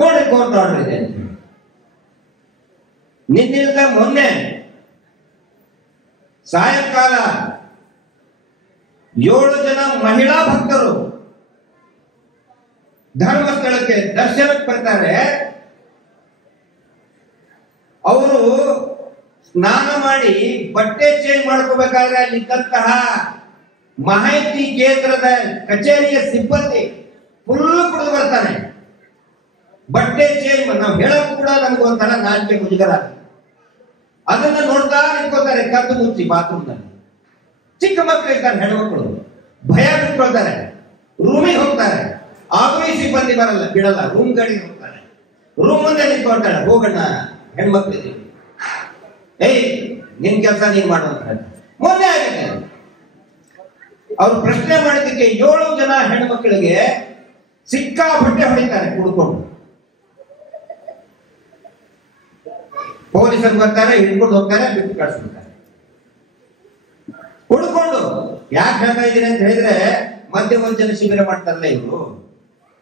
ನೋಡಿ ಕೋರ್ಟ್ ಆರ್ಡರ್ ಇದೆ ಅಂತ. ನಿನ್ನಿಂದ ಮೊನ್ನೆ ಸಾಯಂಕಾಲ 7 ಜನ ಮಹಿಳಾ ಭಕ್ತರು ಧರ್ಮಸ್ಥಳಕ್ಕೆ ದರ್ಶನಕ್ಕೆ ಬರ್ತಾರೆ. ಅವರು ಸ್ನಾನ ಮಾಡಿ ಬಟ್ಟೆ ಚೇಂಜ್ ಮಾಡ್ಕೋಬೇಕಾದ್ರೆ ಅಲ್ಲಿದ್ದಂತಹ ಮಾಹಿತಿ ಕೇಂದ್ರದ ಕಚೇರಿಯ ಸಿಬ್ಬಂದಿ ಫುಲ್ ಕುಡಿದು ಬರ್ತಾನೆ. ಬಟ್ಟೆ ಚೇಂಜ್ ನಾವು ಹೇಳಕ್ ಕೂಡ ನಮ್ಗೆ ಒಂಥರ ನಾಚಿಕೆ ಮುಜುಗರ. ಅದನ್ನ ನೋಡ್ತಾ ನಿಂತ್ಕೋತಾರೆ ಕದ್ದು ಮುಚ್ಚಿ ಬಾತ್ರೂಮ್ನಲ್ಲಿ. ಚಿಕ್ಕ ಮಕ್ಕಳು ಇರ್ತಾರೆ, ಹೆಣ್ಮಕ್ಳು ಭಯ ಬಿಟ್ಕೊಳ್ತಾರೆ, ರೂಮಿಗೆ ಹೋಗ್ತಾರೆ. ಆದ್ರೂ ಈ ಸಿಬ್ಬಂದಿ ಬರಲ್ಲ, ಬಿಡಲ್ಲ, ರೂಮ್ ಗಾಡಿಗೆ ಹೋಗ್ತಾರೆ. ರೂಮ್ ಮುಂದೆ ನಿಂತ್ಕೊಳ್ತಾಳೆ, ಹೋಗೋಣ ಹೆಣ್ಮಕ್ಳಿದ್ದೀವಿ, ಏಯ್ ನಿನ್ ಕೆಲಸ ನೀನ್ ಮಾಡುವಂತ. ಮೊನ್ನೆ ಆಗಿದೆ, ಅವ್ರು ಪ್ರಶ್ನೆ ಮಾಡಿದ್ದಕ್ಕೆ 7 ಜನ ಹೆಣ್ಮಕ್ಳಿಗೆ ಸಿಕ್ಕಾಪಟ್ಟೆ ಹೊಡಿತಾರೆ ಕುಡ್ಕೊಂಡು. ಪೊಲೀಸರು ಬರ್ತಾರೆ, ಹಿಡ್ಕೊಂಡು ಹೋಗ್ತಾರೆ, ಬಿಟ್ಟು ಕಳಿಸ್ಬಿಡ್ತಾರೆ. ಕುಡ್ಕೊಂಡು ಯಾಕೆ ಹೇಳ್ತಾ ಇದ್ದೀನಿ ಅಂತ ಹೇಳಿದ್ರೆ, ಮದ್ಯವರ್ಜನ ಶಿಬಿರ ಮಾಡ್ತಾರಲ್ಲ ಇವರು,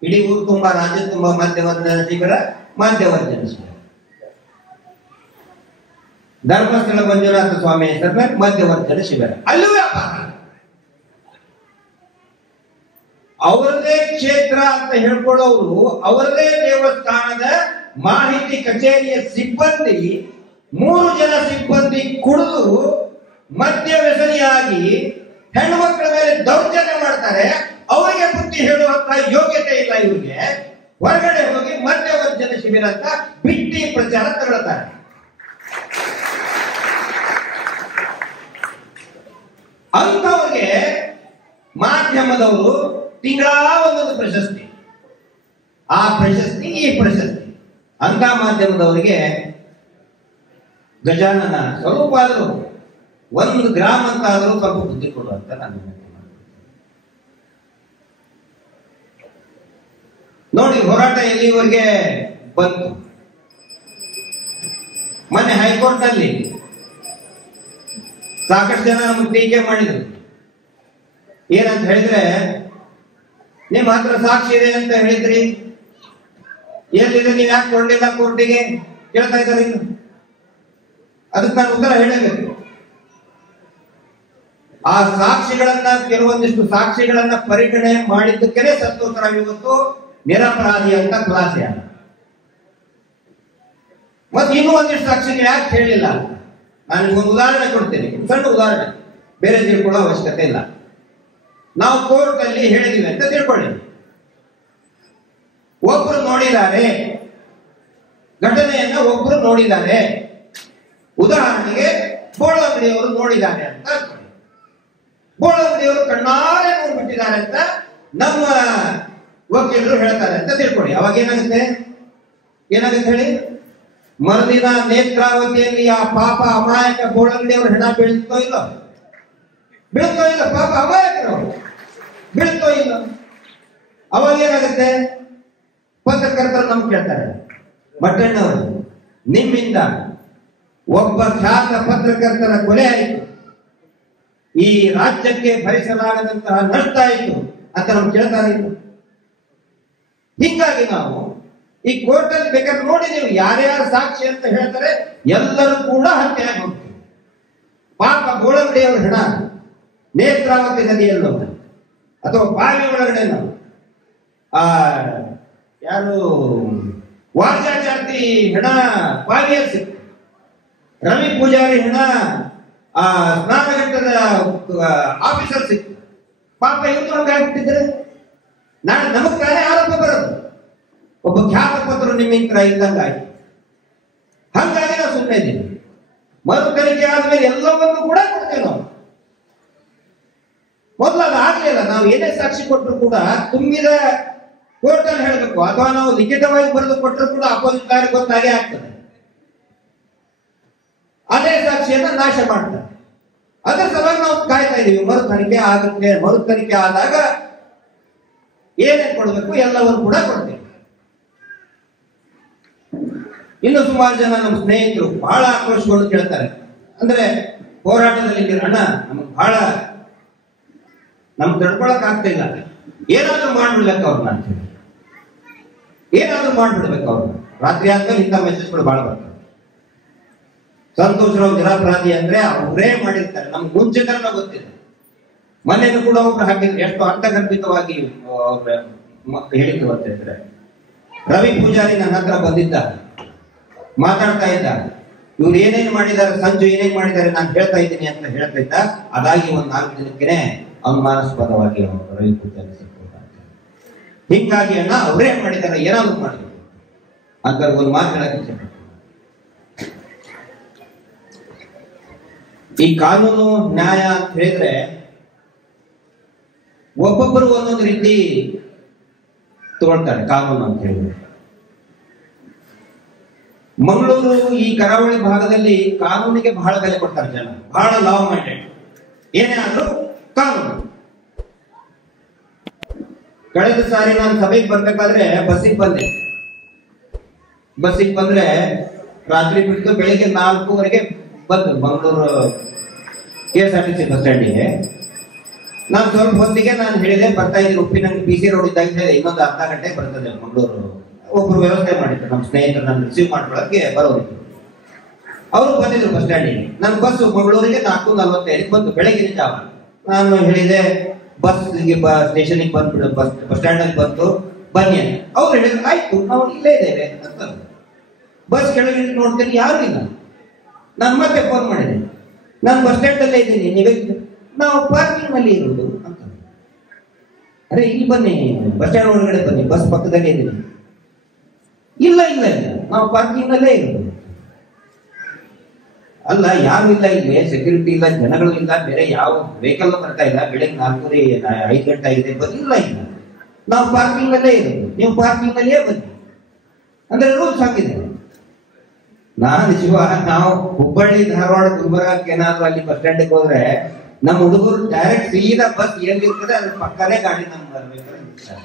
ಇಡೀ ಊರು ತುಂಬಾ, ರಾಜ್ಯ ತುಂಬಾ ಮದ್ಯವರ್ಜನ ಶಿಬಿರ. ಧರ್ಮಸ್ಥಳ ಮಂಜುನಾಥ ಸ್ವಾಮಿ ಹೆಸರಿನ ಮಧ್ಯವರ್ಜನ ಶಿಬಿರ, ಅಲ್ಲೂ ವ್ಯಾಪಾರ. ಅವರದೇ ಕ್ಷೇತ್ರ ಅಂತ ಹೇಳ್ಕೊಳ್ಳೋರು, ಅವರದೇ ದೇವಸ್ಥಾನದ ಮಾಹಿತಿ ಕಚೇರಿಯ ಸಿಬ್ಬಂದಿ 3 ಜನ ಸಿಬ್ಬಂದಿ ಕುಡಿದು ಮದ್ಯ ವ್ಯಸನಿಯಾಗಿ ಹೆಣ್ಣು ಮಕ್ಕಳ ಮೇಲೆ ದೌರ್ಜನ್ಯ ಮಾಡ್ತಾರೆ. ಅವರಿಗೆ ಬುದ್ಧಿ ಹೇಳುವಂತ ಯೋಗ್ಯತೆ ಇಲ್ಲ ಇವರಿಗೆ. ಹೊರಗಡೆ ಹೋಗಿ ಮದ್ಯವರ್ಜನ ಶಿಬಿರ ಅಂತ ಬಿಟ್ಟಿ ಪ್ರಚಾರ ತಗೊಳ್ತಾರೆ. ಅಂಥವ್ರಿಗೆ ಮಾಧ್ಯಮದವರು ತಿಂಗಳ ಒಂದೊಂದು ಪ್ರಶಸ್ತಿ, ಆ ಪ್ರಶಸ್ತಿ ಈ ಪ್ರಶಸ್ತಿ. ಅಂತ ಮಾಧ್ಯಮದವರಿಗೆ ಗಜಾನನ ಸ್ವರೂಪ ಆದರೂ 1 ಗ್ರಾಮ್ ಅಂತ ಆದರೂ ಸ್ವಲ್ಪ ಬುದ್ಧಿ ಕೊಡುವಂತ ನಾನು ನೋಡಿ. ಹೋರಾಟ ಎಲ್ಲಿವರೆಗೆ ಬಂತು? ಮೊನ್ನೆ ಹೈಕೋರ್ಟ್ ನಲ್ಲಿ ಸಾಕಷ್ಟು ಜನ ನಮ್ಗೆ ಟೀಕೆ ಮಾಡಿದ್ರು. ಏನಂತ ಹೇಳಿದ್ರೆ, ನಿಮ್ಮ ಹತ್ರ ಸಾಕ್ಷಿ ಇದೆ ಅಂತ ಹೇಳಿದ್ರಿ, ಎಲ್ಲಿದೆ, ನೀವು ಯಾಕೆ ಕೊಡ್ಲಿಲ್ಲ ಕೋರ್ಟಿಗೆ ಕೇಳ್ತಾ ಇದ್ದಾರೆ. ಅದಕ್ಕೆ ನಾನು ಉತ್ತರ ಹೇಳಬೇಕು. ಆ ಸಾಕ್ಷಿಗಳನ್ನ, ಕೆಲವೊಂದಿಷ್ಟು ಸಾಕ್ಷಿಗಳನ್ನ ಪರಿಗಣನೆ ಮಾಡಿದ್ದಕ್ಕೆ ಸಂತೋಷರಾವ್ ಇವತ್ತು ನಿರಪರಾಧಿ ಅಂತ ಖುಲಾಸೆ ಆದ. ಮತ್ತೆ ಇನ್ನೂ ಒಂದಿಷ್ಟು ಸಾಕ್ಷಿಗಳು ಯಾಕೆ ಹೇಳಿಲ್ಲ? ನಾನು ಒಂದು ಉದಾಹರಣೆ ಕೊಡ್ತೀನಿ, ಸಣ್ಣ ಉದಾಹರಣೆ, ಬೇರೆ ತಿಳ್ಕೊಳ್ಳೋ ಅವಶ್ಯಕತೆ ಇಲ್ಲ. ನಾವು ಕೋರ್ಟ್ ಅಲ್ಲಿ ಹೇಳಿದೀವಿ ಅಂತ ತಿಳ್ಕೊಳ್ಳಿ. ಒಬ್ರು ನೋಡಿದ್ದಾರೆ, ಘಟನೆಯನ್ನ ಒಬ್ರು ನೋಡಿದ್ದಾರೆ. ಉದಾಹರಣೆಗೆ ಬೋಳಂಗಡಿಯವರು ನೋಡಿದ್ದಾರೆ ಅಂತ ಅನ್ಕೊಳ್ಳಿ. ಬೋಳಂಗಡಿಯವರು ಕಣ್ಣಾರೆ ನೋಡ್ಬಿಟ್ಟಿದ್ದಾರೆ ಅಂತ ನಮ್ಮ ವಕೀಲರು ಹೇಳ್ತಾರೆ ಅಂತ ತಿಳ್ಕೊಳ್ಳಿ. ಅವಾಗ ಏನಾಗುತ್ತೆ ಹೇಳಿ? ಮರುದಿನ ನೇತ್ರಾವತಿಯಲ್ಲಿ ಆ ಪಾಪ ಅಮಾಯಕ ಬೋಳಂಗಡಿಯವರು ಹೆಣ ಬೀಳ್ತೋ ಇಲ್ಲ? ಪಾಪ ಅಮಾಯಕರು ಬೀಳ್ತೋ ಇಲ್ಲ? ಅವಾಗ ಏನಾಗುತ್ತೆ? ಪತ್ರಕರ್ತರು ನಮ್ಗೆ ಕೇಳ್ತಾರೆ, ಮಟ್ಟಣ್ಣವರು ನಿಮ್ಮಿಂದ ಒಬ್ಬ ಖ್ಯಾತ ಪತ್ರಕರ್ತರ ಕೊಲೆ ಆಯಿತು, ಈ ರಾಜ್ಯಕ್ಕೆ ಭರಿಸಲಾಗದಂತಹ ನಷ್ಟ ಆಯಿತು ಅಂತ ನಮ್ಗೆ ಕೇಳ್ತಾರೆ. ಹೀಗಾಗಿ ನಾವು ಈ ಕೋರ್ಟ್ ಅಲ್ಲಿ ಬೇಕಾದ್ರೆ ನೋಡಿದೀವಿ, ಯಾರ್ಯಾರು ಸಾಕ್ಷಿ ಅಂತ ಹೇಳ್ತಾರೆ ಎಲ್ಲರೂ ಕೂಡ ಹತ್ಯೆ ಆಗಿ ಹೋಗ್ತೀವಿ. ಪಾಪ ಗೋಳಂಗಡಿಯವರು ಹೆಣ ನೇತ್ರಾವತಿ ನದಿಯಲ್ಲೋ ಅಥವಾ ಬಾವಿ ಒಳಗಡೆನೋ, ಯಾರು ವಾರ್ಷಾಚಾರ್ತಿ ಹೆಣ ಬಾವಿಯಲ್ಲಿ ಸಿಕ್ತು, ರವಿ ಪೂಜಾರಿ ಹೆಣ ಸ್ನಾನಘಟ್ಟದ ಆಫೀಸರ್ ಸಿಕ್ತು. ಪಾಪ ಇವತ್ತು ನಮ್ಗೆ ಆಗ್ಬಿಟ್ಟಿದ್ರೆ ನಾಳೆ ನಮಗ್ ತಾನೇ ಆರೋಪ ಬರೋದು. ಒಬ್ಬ ಖ್ಯಾತ ಪತ್ರ ನಿಮ್ಮಿಂದ ಇದ್ದಂಗಾಗಿ. ಹಂಗಾಗಿ ನಾವು ಸುಮ್ಮನೆ ಇದ್ದೀವಿ. ಮರು ತನಿಖೆ ಆದ್ಮೇಲೆ ಎಲ್ಲವನ್ನೂ ಕೂಡ ಕೊಡ್ತೇವೆ ನಾವು. ಮೊದಲು ಅದು ಆಗ್ಲಿಲ್ಲ. ನಾವು ಏನೇ ಸಾಕ್ಷಿ ಕೊಟ್ಟರು ಕೂಡ ತುಂಬಿದ ಕೋರ್ಟ್ ಅಲ್ಲಿ ಹೇಳಬೇಕು, ಅಥವಾ ನಾವು ಲಿಖಿತವಾಗಿ ಬರೆದು ಕೊಟ್ಟರು ಕೂಡ ಅಪೋಸಿಟ್ ಲಾಯರ್ ಗೊತ್ತಾಗೇ ಆಗ್ತದೆ. ಅದೇ ಸಾಕ್ಷಿಯನ್ನ ನಾಶ ಮಾಡ್ತಾರೆ. ಅದರ ಸಲುವಾಗಿ ನಾವು ಕಾಯ್ತಾ ಇದೀವಿ. ಮರು ತನಿಖೆ ಆಗುತ್ತೆ. ಮರು ತನಿಖೆ ಆದಾಗ ಏನೇನ್ ಕೊಡ್ಬೇಕು ಎಲ್ಲವನ್ನು ಕೂಡ ಕೊಡ್ತೇವೆ. ಇನ್ನು ಸುಮಾರು ಜನ ನಮ್ಮ ಸ್ನೇಹಿತರು ಬಹಳ ಆಕ್ರೋಶಗಳು ಕೇಳ್ತಾರೆ. ಅಂದ್ರೆ ಹೋರಾಟದಲ್ಲಿ ಅಣ್ಣ ನಮ್ಗೆ ಬಹಳ ನಮ್ಗೆ ತಡ್ಕೊಳಕ್ ಆಗ್ತಿಲ್ಲ, ಏನಾದ್ರೂ ಮಾಡ್ಬಿಡ್ಬೇಕು ಅವ್ರನ್ನ ಅಂತ ಹೇಳಿ. ಏನಾದ್ರೂ ಮಾಡ್ಬಿಡ್ಬೇಕು ಅವ್ರನ್ನ. ರಾತ್ರಿ ಆದ್ಮೇಲೆ ಇಂಥ ಮೆಸೇಜ್ಗಳು ಬಹಳ ಬರ್ತವೆ. ಸಂತೋಷರಾವ್ ನಿರಪರಾಧಿ ಅಂದ್ರೆ ಅವರೇ ಮಾಡಿರ್ತಾರೆ, ನಮ್ಗೆ ಮುಂಚಿತನ ಗೊತ್ತಿದೆ. ಮನೆಯೂ ಕೂಡ ಒಬ್ರು ಹಾಕಿದ್ರು, ಎಷ್ಟು ಅರ್ಥಗರ್ಭಿತವಾಗಿ ಹೇಳಿದ್ರು ಅಂತ ಹೇಳಿದ್ರೆ. ರವಿ ಪೂಜಾರಿ ನನ್ನ ಹತ್ರ ಬಂದಿದ್ದ, ಮಾತಾಡ್ತಾ ಇದ್ದ, ಇವ್ರು ಏನೇನ್ ಮಾಡಿದ್ದಾರೆ, ಸಂಜು ಏನೇನ್ ಮಾಡಿದ್ದಾರೆ ನಾನು ಹೇಳ್ತಾ ಇದ್ದೀನಿ ಅಂತ ಹೇಳ್ತಾ ಇದ್ದ. ಅದಾಗಿ ಒಂದು 4 ದಿನಕ್ಕೆ ಅನುಮಾನಾಸ್ಪದವಾಗಿ ರವಿ ಪೂಜಾರಿ ಸಿಕ್ಕಿದ. ಹೀಗಾಗಿ ಅಣ್ಣ ಅವರೇ ಮಾಡಿದ್ದಾರೆ, ಏನಾದ್ರು ಮಾಡಿದ್ರು ಅಂತ ಒಂದು ಮಾತು ಹೇಳಕ್ಕೆ. ಈ ಕಾನೂನು ನ್ಯಾಯ ಅಂತ ಹೇಳಿದ್ರೆ ಒಬ್ಬೊಬ್ಬರು ಒಂದೊಂದು ರೀತಿ ತಗೊಳ್ತಾರೆ ಕಾನೂನು ಅಂತ ಹೇಳಿದ್ರೆ. ಮಂಗಳೂರು ಈ ಕರಾವಳಿ ಭಾಗದಲ್ಲಿ ಕಾನೂನಿಗೆ ಬಹಳ ಬೆಲೆ ಕೊಡ್ತಾರೆ ಜನ, ಬಹಳ ಲಾ ಮೈಂಡೆಡ್. ಏನೇ ಆದ್ರೂ ಕಾನೂನು. ಕಳೆದ ಸಾರಿ ನಾನು ಸಭೆಗೆ ಬರ್ಬೇಕಾದ್ರೆ ಬಸ್ಸಿಗೆ ಬಂದ್ರೆ ರಾತ್ರಿ ಬಿಟ್ಟು ಬೆಳಿಗ್ಗೆ 4:00 ಬಂದು ಮಂಗಳೂರು KSRTC ಬಸ್ ಸ್ಟ್ಯಾಂಡಿಗೆ. ನಾನು ಸ್ವಲ್ಪ ಹೊತ್ತಿಗೆ ನಾನು ಹೇಳಿದೆ ಬರ್ತಾ ಇದ್ದೀನಿ, ಉಪ್ಪಿನಂಗಡಿ BC ರೋಡ್ ಇದ್ದಾಗ ಹೇಳಿದೆ ಇನ್ನೊಂದು ಅರ್ಧ ಗಂಟೆ ಬರ್ತದೆ ಮಂಗಳೂರು. ಒಬ್ರು ವ್ಯವಸ್ಥೆ ಮಾಡಿದ್ರು ನಮ್ಮ ಸ್ನೇಹಿತರು ನನ್ನ ರಿಸೀವ್ ಮಾಡ್ಕೊಳಕ್ಕೆ ಬರೋರಿದ್ರು. ಅವರು ಬಂದಿದ್ರು ಬಸ್ ಸ್ಟ್ಯಾಂಡಿಗೆ. ನನ್ನ ಬಸ್ ಮಂಗಳೂರಿಗೆ 4:45 ಬಂತು, ಬೆಳಗಿನ ಜಾವ. ನಾನು ಹೇಳಿದೆ ಬಸ್ಗೆ ಸ್ಟೇಷನ್ಗೆ ಬಂದ್ಬಿಡು, ಬಸ್ ಸ್ಟ್ಯಾಂಡ್ ಅಲ್ಲಿ ಬಂತು ಬನ್ನಿ ಅಂತ. ಅವ್ರು ಹೇಳಿದ್ರು ಆಯ್ತು ನಾವು ಇಲ್ಲೇ ಇದ್ದೇವೆ ಅಂತ. ಬಸ್ ಕೆಳಗೆ ನೋಡ್ತೀನಿ ಯಾರು ಇಲ್ಲ. ನಾನು ಮತ್ತೆ ಫೋನ್ ಮಾಡಿದೆ, ನಾನು ಬಸ್ ಸ್ಟ್ಯಾಂಡ್ ಅಲ್ಲೇ ಇದ್ದೀನಿ, ನೀವೇ ನಾವು ಪಾರ್ಕಿಂಗ್ ನಲ್ಲಿ ಇರೋದು ಅಂತ. ಅರೆ ಇಲ್ಲಿ ಬನ್ನಿ, ಬಸ್ ಸ್ಟ್ಯಾಂಡ್ ಒಳಗಡೆ ಬನ್ನಿ, ಬಸ್ ಪಕ್ಕದಲ್ಲೇ ಇದ್ದೀನಿ. ಇಲ್ಲ ಇಲ್ಲ ಇಲ್ಲ, ನಾವು ಪಾರ್ಕಿಂಗ್ ನಲ್ಲೇ ಇರೋದು. ಅಲ್ಲ, ಯಾರು ಇಲ್ಲ, ಇಲ್ಲಿ ಸೆಕ್ಯೂರಿಟಿ ಇಲ್ಲ, ಜನಗಳು ಇಲ್ಲ, ಬೇರೆ ಯಾವ ವೆಹಿಕಲ್ ಬರ್ತಾ ಇಲ್ಲ, ಬೆಳಗ್ಗೆ 4:30 5 ಗಂಟೆ ಆಗಿದೆ, ಇಲ್ಲ ಇಲ್ಲ, ನಾವು ಪಾರ್ಕಿಂಗ್ ನಲ್ಲೇ ಇರೋದು, ನೀವು ಪಾರ್ಕಿಂಗ್ ನಲ್ಲೇ ಬನ್ನಿ ಅಂದ್ರೆ ರೂಲ್ಸ್ ಆಗಿದೆ. ನಾನು ಶಿವ, ನಾವು ಹುಬ್ಬಳ್ಳಿ ಧಾರವಾಡ ಗುಲ್ಬರ್ಗಕ್ಕೆ ಏನಾದ್ರು ಅಲ್ಲಿ ಬಸ್ ಸ್ಟ್ಯಾಂಡಿಗೆ ಹೋದ್ರೆ ನಮ್ಮ ಹುಡುಗರು ಡೈರೆಕ್ಟ್ ಸೀದಾ ಬಸ್ ಎಲ್ಲಿರ್ತದೆ ಅದ್ರ ಪಕ್ಕನೇ ಗಾಡಿ ನಮ್ಗೆ ಬರ್ಬೇಕಾದ್ರೆ.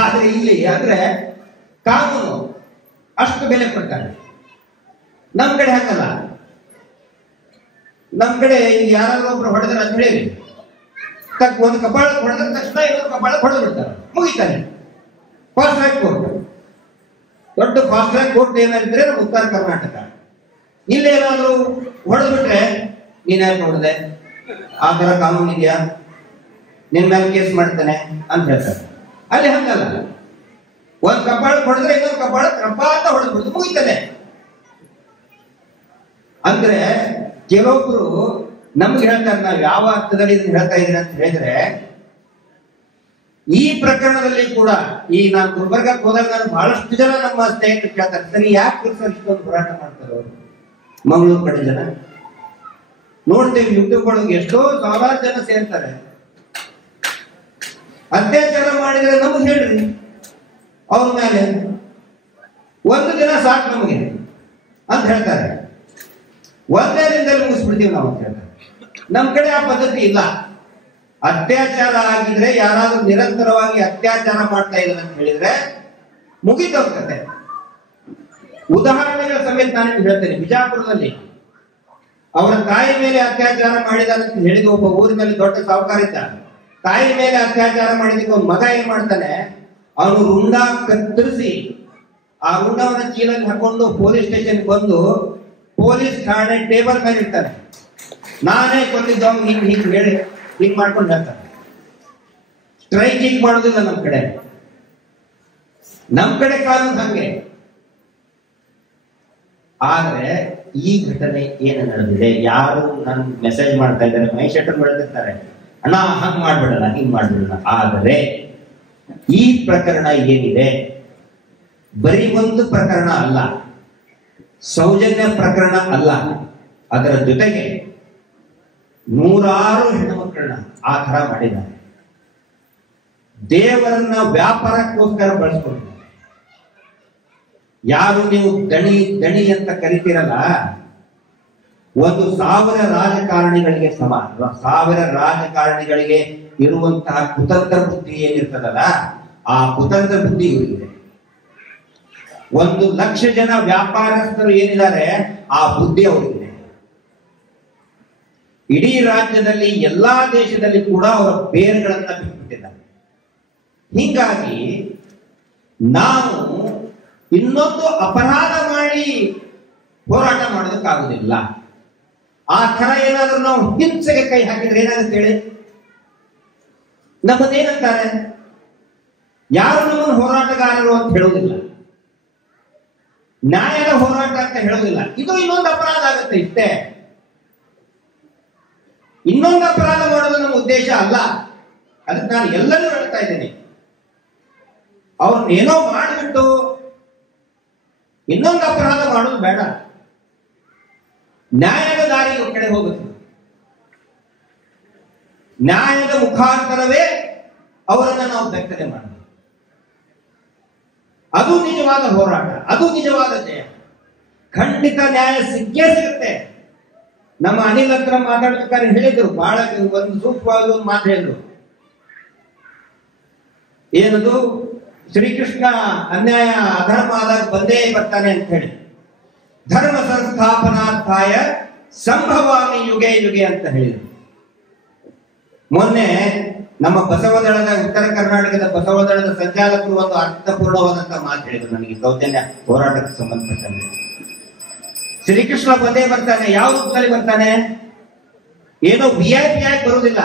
ಆದ್ರೆ ಇಲ್ಲಿ ಅಂದ್ರೆ ಕಾನೂನು ಅಷ್ಟು ಬೆಲೆ ಕೊಡ್ತಾರೆ. ನಮ್ ಕಡೆ ಹಾಕಲ್ಲ. ನಮ್ ಕಡೆ ಯಾರಾದ್ರೂ ಒಬ್ರು ಹೊಡೆದ್ರೆ ಅಂತ ಹೇಳಿ ಒಂದು ಕಪಾಳ ಹೊಡೆದ ತಕ್ಷಣ ಇನ್ನೊಂದು ಕಪಾಳ ಹೊಡೆದು ಬಿಡ್ತಾರೆ, ಮುಗಿತಾನೆ. ಫಾಸ್ಟ್ ಟ್ರ್ಯಾಕ್ ಕೋರ್ಟ್, ದೊಡ್ಡ ಫಾಸ್ಟ್ ಟ್ರ್ಯಾಕ್ ಕೋರ್ಟ್ ಏನಾಗಿದ್ರೆ ನಮ್ಮ ಉತ್ತರ ಕರ್ನಾಟಕ. ಇಲ್ಲೇನಾದ್ರೂ ಹೊಡೆದ್ಬಿಟ್ರೆ ನೀನ್ ಯಾಕೆ ಹೊಡೆದೆ, ಆ ತರ ಕಾನೂನು ಇದೆಯಾ, ನಿನ್ ಮೇಲೆ ಕೇಸ್ ಮಾಡ್ತಾನೆ ಅಂತ ಹೇಳ್ತಾರೆ. ಅಲ್ಲಿ ಹಂಗಲ್ಲ, ಒಂದ್ ಕಪಾಳ ಹೊಡೆದ್ರೆ ಇನ್ನೊಂದು ಕಪಾಳ ಕ್ರಪ ಅಂತ ಹೊಡೆದ್ಬಿಡ್ತು, ಮುಗಿತಾನೆ. ಅಂದ್ರೆ ಕೆಲವೊಬ್ರು ನಮ್ಗೆ ಹೇಳ್ತಾರೆ, ನಾವ್ ಯಾವ ಅರ್ಥದಲ್ಲಿ ಇದನ್ನ ಹೇಳ್ತಾ ಇದೀನಿ ಅಂತ ಹೇಳಿದ್ರೆ, ಈ ಪ್ರಕರಣದಲ್ಲಿ ಕೂಡ ಈ ನಾನು ಗುಲ್ಬರ್ಗಕ್ಕೆ ಹೋದಾಗ ನಾನು ಬಹಳಷ್ಟು ಜನ ನಮ್ಮ ಸ್ನೇಹಿತರು ಕೇಳ್ತಾರೆ, ಸರಿ ಯಾಕೆ ಇಷ್ಟೊಂದು ಹೋರಾಟ ಮಾಡ್ತಾರೆ ಅವರು, ಮಂಗಳೂರು ಕಡೆ ಜನ ನೋಡ್ತೇವೆ ಯೂಟ್ಯೂಬ್ ಒಳಗೆ ಎಷ್ಟೋ ಸಾವಿರಾರು ಜನ ಸೇರ್ತಾರೆ. ಅತ್ಯಾಚಾರ ಮಾಡಿದ್ರೆ ನಮ್ಗೆ ಹೇಳ್ರಿ, ಅವ್ರ ಮೇಲೆ ಒಂದು ದಿನ ಸಾಕು ನಮಗೆ ಅಂತ ಹೇಳ್ತಾರೆ, ಒಂದೇ ದಿನದಲ್ಲಿ ಮುಗಿಸ್ಬಿಡ್ತೀವಿ ನಾವು ಅಂತ ಹೇಳ್ತಾರೆ. ನಮ್ ಕಡೆ ಆ ಪದ್ಧತಿ ಇಲ್ಲ. ಅತ್ಯಾಚಾರ ಆಗಿದ್ರೆ, ಯಾರಾದ್ರೂ ನಿರಂತರವಾಗಿ ಅತ್ಯಾಚಾರ ಮಾಡ್ತಾ ಇದ್ದಾರೆ ಅಂತ ಹೇಳಿದ್ರೆ ಮುಗಿದೋಗ್ತದೆ. ಉದಾಹರಣೆಗಳ ಸಮೇತ ನಾನು ಹೇಳ್ತೇನೆ. ಬಿಜಾಪುರದಲ್ಲಿ ಅವರ ತಾಯಿ ಮೇಲೆ ಅತ್ಯಾಚಾರ ಮಾಡಿದ ಅಂತ ಹೇಳಿದ ಒಬ್ಬ ಊರಿನಲ್ಲಿ ದೊಡ್ಡ ಸಾಹುಕಾರ ಇದ್ದ. ತಾಯಿ ಮೇಲೆ ಅತ್ಯಾಚಾರ ಮಾಡಿದಕ್ಕೆ ಒಂದು ಮಗ ಏನ್ ಮಾಡ್ತಾನೆ, ಅವನು ರುಂಡ ಕತ್ತರಿಸಿ ಆ ರುಂಡವನ್ನ ಚೀಲಲ್ಲಿ ಹಾಕೊಂಡು ಪೊಲೀಸ್ ಸ್ಟೇಷನ್ ಬಂದು ಪೊಲೀಸ್ ಠಾಣೆ ಟೇಬಲ್ ಮೇಲೆ ಇರ್ತಾನೆ, ನಾನೇ ಕೊಂದಿದ್ದವ್ ಹಿಂಗ್ ಹಿಂಗ್ ಹೇಳಿ ಹಿಂಗ್ ಮಾಡ್ಕೊಂಡು ಹೇಳ್ತಾನೆ. ಸ್ಟ್ರೈಕಿಂಗ್ ಮಾಡೋದಿಲ್ಲ ನಮ್ ಕಡೆ. ನಮ್ ಕಡೆ ಕಾನೂನು ಹಂಗೆ. ಆದ್ರೆ ಈ ಘಟನೆ ಏನು ನಡೆದಿದೆ, ಯಾರು ನನ್ ಮೆಸೇಜ್ ಮಾಡ್ತಾ ಇದ್ದಾರೆ, ಮೈಶೆಟ್ಟರ್ ಬೆಳೆದಿರ್ತಾರೆ, ಅಣ್ಣ ಹಂಗ್ ಮಾಡ್ಬಿಡಲ್ಲ, ಹಿಂಗ್ ಮಾಡ್ಬಿಡಲ್ಲ. ಆದರೆ ಈ ಪ್ರಕರಣ ಏನಿದೆ ಬರೀ ಒಂದು ಪ್ರಕರಣ ಅಲ್ಲ, ಸೌಜನ್ಯ ಪ್ರಕರಣ ಅಲ್ಲ, ಅದರ ಜೊತೆಗೆ 100 ಹೆಣ್ಣುಮಕ್ಕಳನ್ನ ಆ ತರ ಮಾಡಿದ್ದಾರೆ. ದೇವರನ್ನ ವ್ಯಾಪಾರಕ್ಕೋಸ್ಕರ ಬಳಸ್ಕೊಂಡಿದ್ದಾರೆ. ಯಾರು ನೀವು ದಣಿ ದಣಿ ಅಂತ ಕರಿತೀರಲ್ಲ, 1,000 ರಾಜಕಾರಣಿಗಳಿಗೆ ಸಮ. 1,000 ರಾಜಕಾರಣಿಗಳಿಗೆ ಇರುವಂತಹ ಕುತಂತ್ರ ಬುದ್ಧಿ ಏನಿರ್ತದಲ್ಲ, ಆ ಕುತಂತ್ರ ಬುದ್ಧಿ ಇವರಿಗಿದೆ. 1,00,000 ಜನ ವ್ಯಾಪಾರಸ್ಥರು ಏನಿದ್ದಾರೆ, ಆ ಬುದ್ಧಿ ಅವರಿಗಿದೆ. ಇಡೀ ರಾಜ್ಯದಲ್ಲಿ ಎಲ್ಲಾ ದೇಶದಲ್ಲಿ ಕೂಡ ಅವರ ಬೇರುಗಳನ್ನ ಬಿಟ್ಟುಬಿಟ್ಟಿದ್ದಾರೆ. ಹೀಗಾಗಿ ನಾವು ಇನ್ನೊಂದು ಅಪರಾಧ ಮಾಡಿ ಹೋರಾಟ ಮಾಡೋದಕ್ಕಾಗುದಿಲ್ಲ. ಆ ತರ ಏನಾದ್ರೂ ನಾವು ಹಿಂಸೆಗೆ ಕೈ ಹಾಕಿದ್ರೆ ಏನಾಗುತ್ತೆ ಹೇಳಿ? ನಮ್ಮದೇನಂತಾರೆ, ಯಾರು ನಮ್ಮನ್ನು ಹೋರಾಟಗಾರರು ಅಂತ ಹೇಳೋದಿಲ್ಲ, ನ್ಯಾಯದ ಹೋರಾಟ ಅಂತ ಹೇಳೋದಿಲ್ಲ. ಇದು ಇನ್ನೊಂದು ಅಪರಾಧ ಆಗುತ್ತೆ ಇಷ್ಟೇ. ಇನ್ನೊಂದು ಅಪರಾಧ ಮಾಡೋದು ನಮ್ಮ ಉದ್ದೇಶ ಅಲ್ಲ. ಅದಕ್ಕೆ ನಾನು ಎಲ್ಲರೂ ಹೇಳ್ತಾ ಇದ್ದೇನೆ, ಅವ್ರನ್ನೇನೋ ಮಾಡಿಬಿಟ್ಟು ಇನ್ನೊಂದು ಅಪರಾಧ ಮಾಡೋದು ಬೇಡ. ನ್ಯಾಯದ ದಾರಿಗೆ ಕಡೆ ಹೋಗುತ್ತೆ. ನ್ಯಾಯದ ಮುಖಾಂತರವೇ ಅವರನ್ನ ನಾವು ಬೆಕ್ಕನೆ ಮಾಡಬೇಕು. ಅದು ನಿಜವಾದ ಹೋರಾಟ, ಅದು ನಿಜವಾದ ಜಯ. ಖಂಡಿತ ನ್ಯಾಯ ಸಿಕ್ಕೇ ಸಿಗುತ್ತೆ. ನಮ್ಮ ಅನಿಲ್ ಹತ್ರ ಮಾತಾಡ್ಬೇಕಾದ್ರೆ ಹೇಳಿದ್ರು, ಬಹಳ ಒಂದು ಸೂಕ್ಷ್ಮವಾದ ಒಂದು ಮಾತು ಹೇಳಿದ್ರು. ಏನದು, ಶ್ರೀಕೃಷ್ಣ ಅನ್ಯಾಯ ಅಧರ್ಮ ಆದಾಗ ಬಂದೇ ಬರ್ತಾನೆ ಅಂತ ಹೇಳಿ, ಧರ್ಮ ಸಂಸ್ಥಾಪನಾರ್ಥಾಯ ಸಂಭವಾಮಿ ಯುಗೆ ಯುಗೆ ಅಂತ ಹೇಳಿದ್ರು. ಮೊನ್ನೆ ನಮ್ಮ ಬಸವದಳದ, ಉತ್ತರ ಕರ್ನಾಟಕದ ಬಸವದಳದ ಸಂಚಾಲಕರು ಒಂದು ಅರ್ಥಪೂರ್ಣವಾದಂತಹ ಮಾತು ಹೇಳಿದ್ರು ನನಗೆ, ಸೌಜನ್ಯ ಹೋರಾಟಕ್ಕೆ ಸಂಬಂಧಪಟ್ಟಂತೆ. ಶ್ರೀಕೃಷ್ಣ ಬಂದೇ ಬರ್ತಾನೆ. ಯಾವ ರೂಪದಲ್ಲಿ ಬರ್ತಾನೆ? ಏನೋ VIP ಆಗಿ ಬರುವುದಿಲ್ಲ.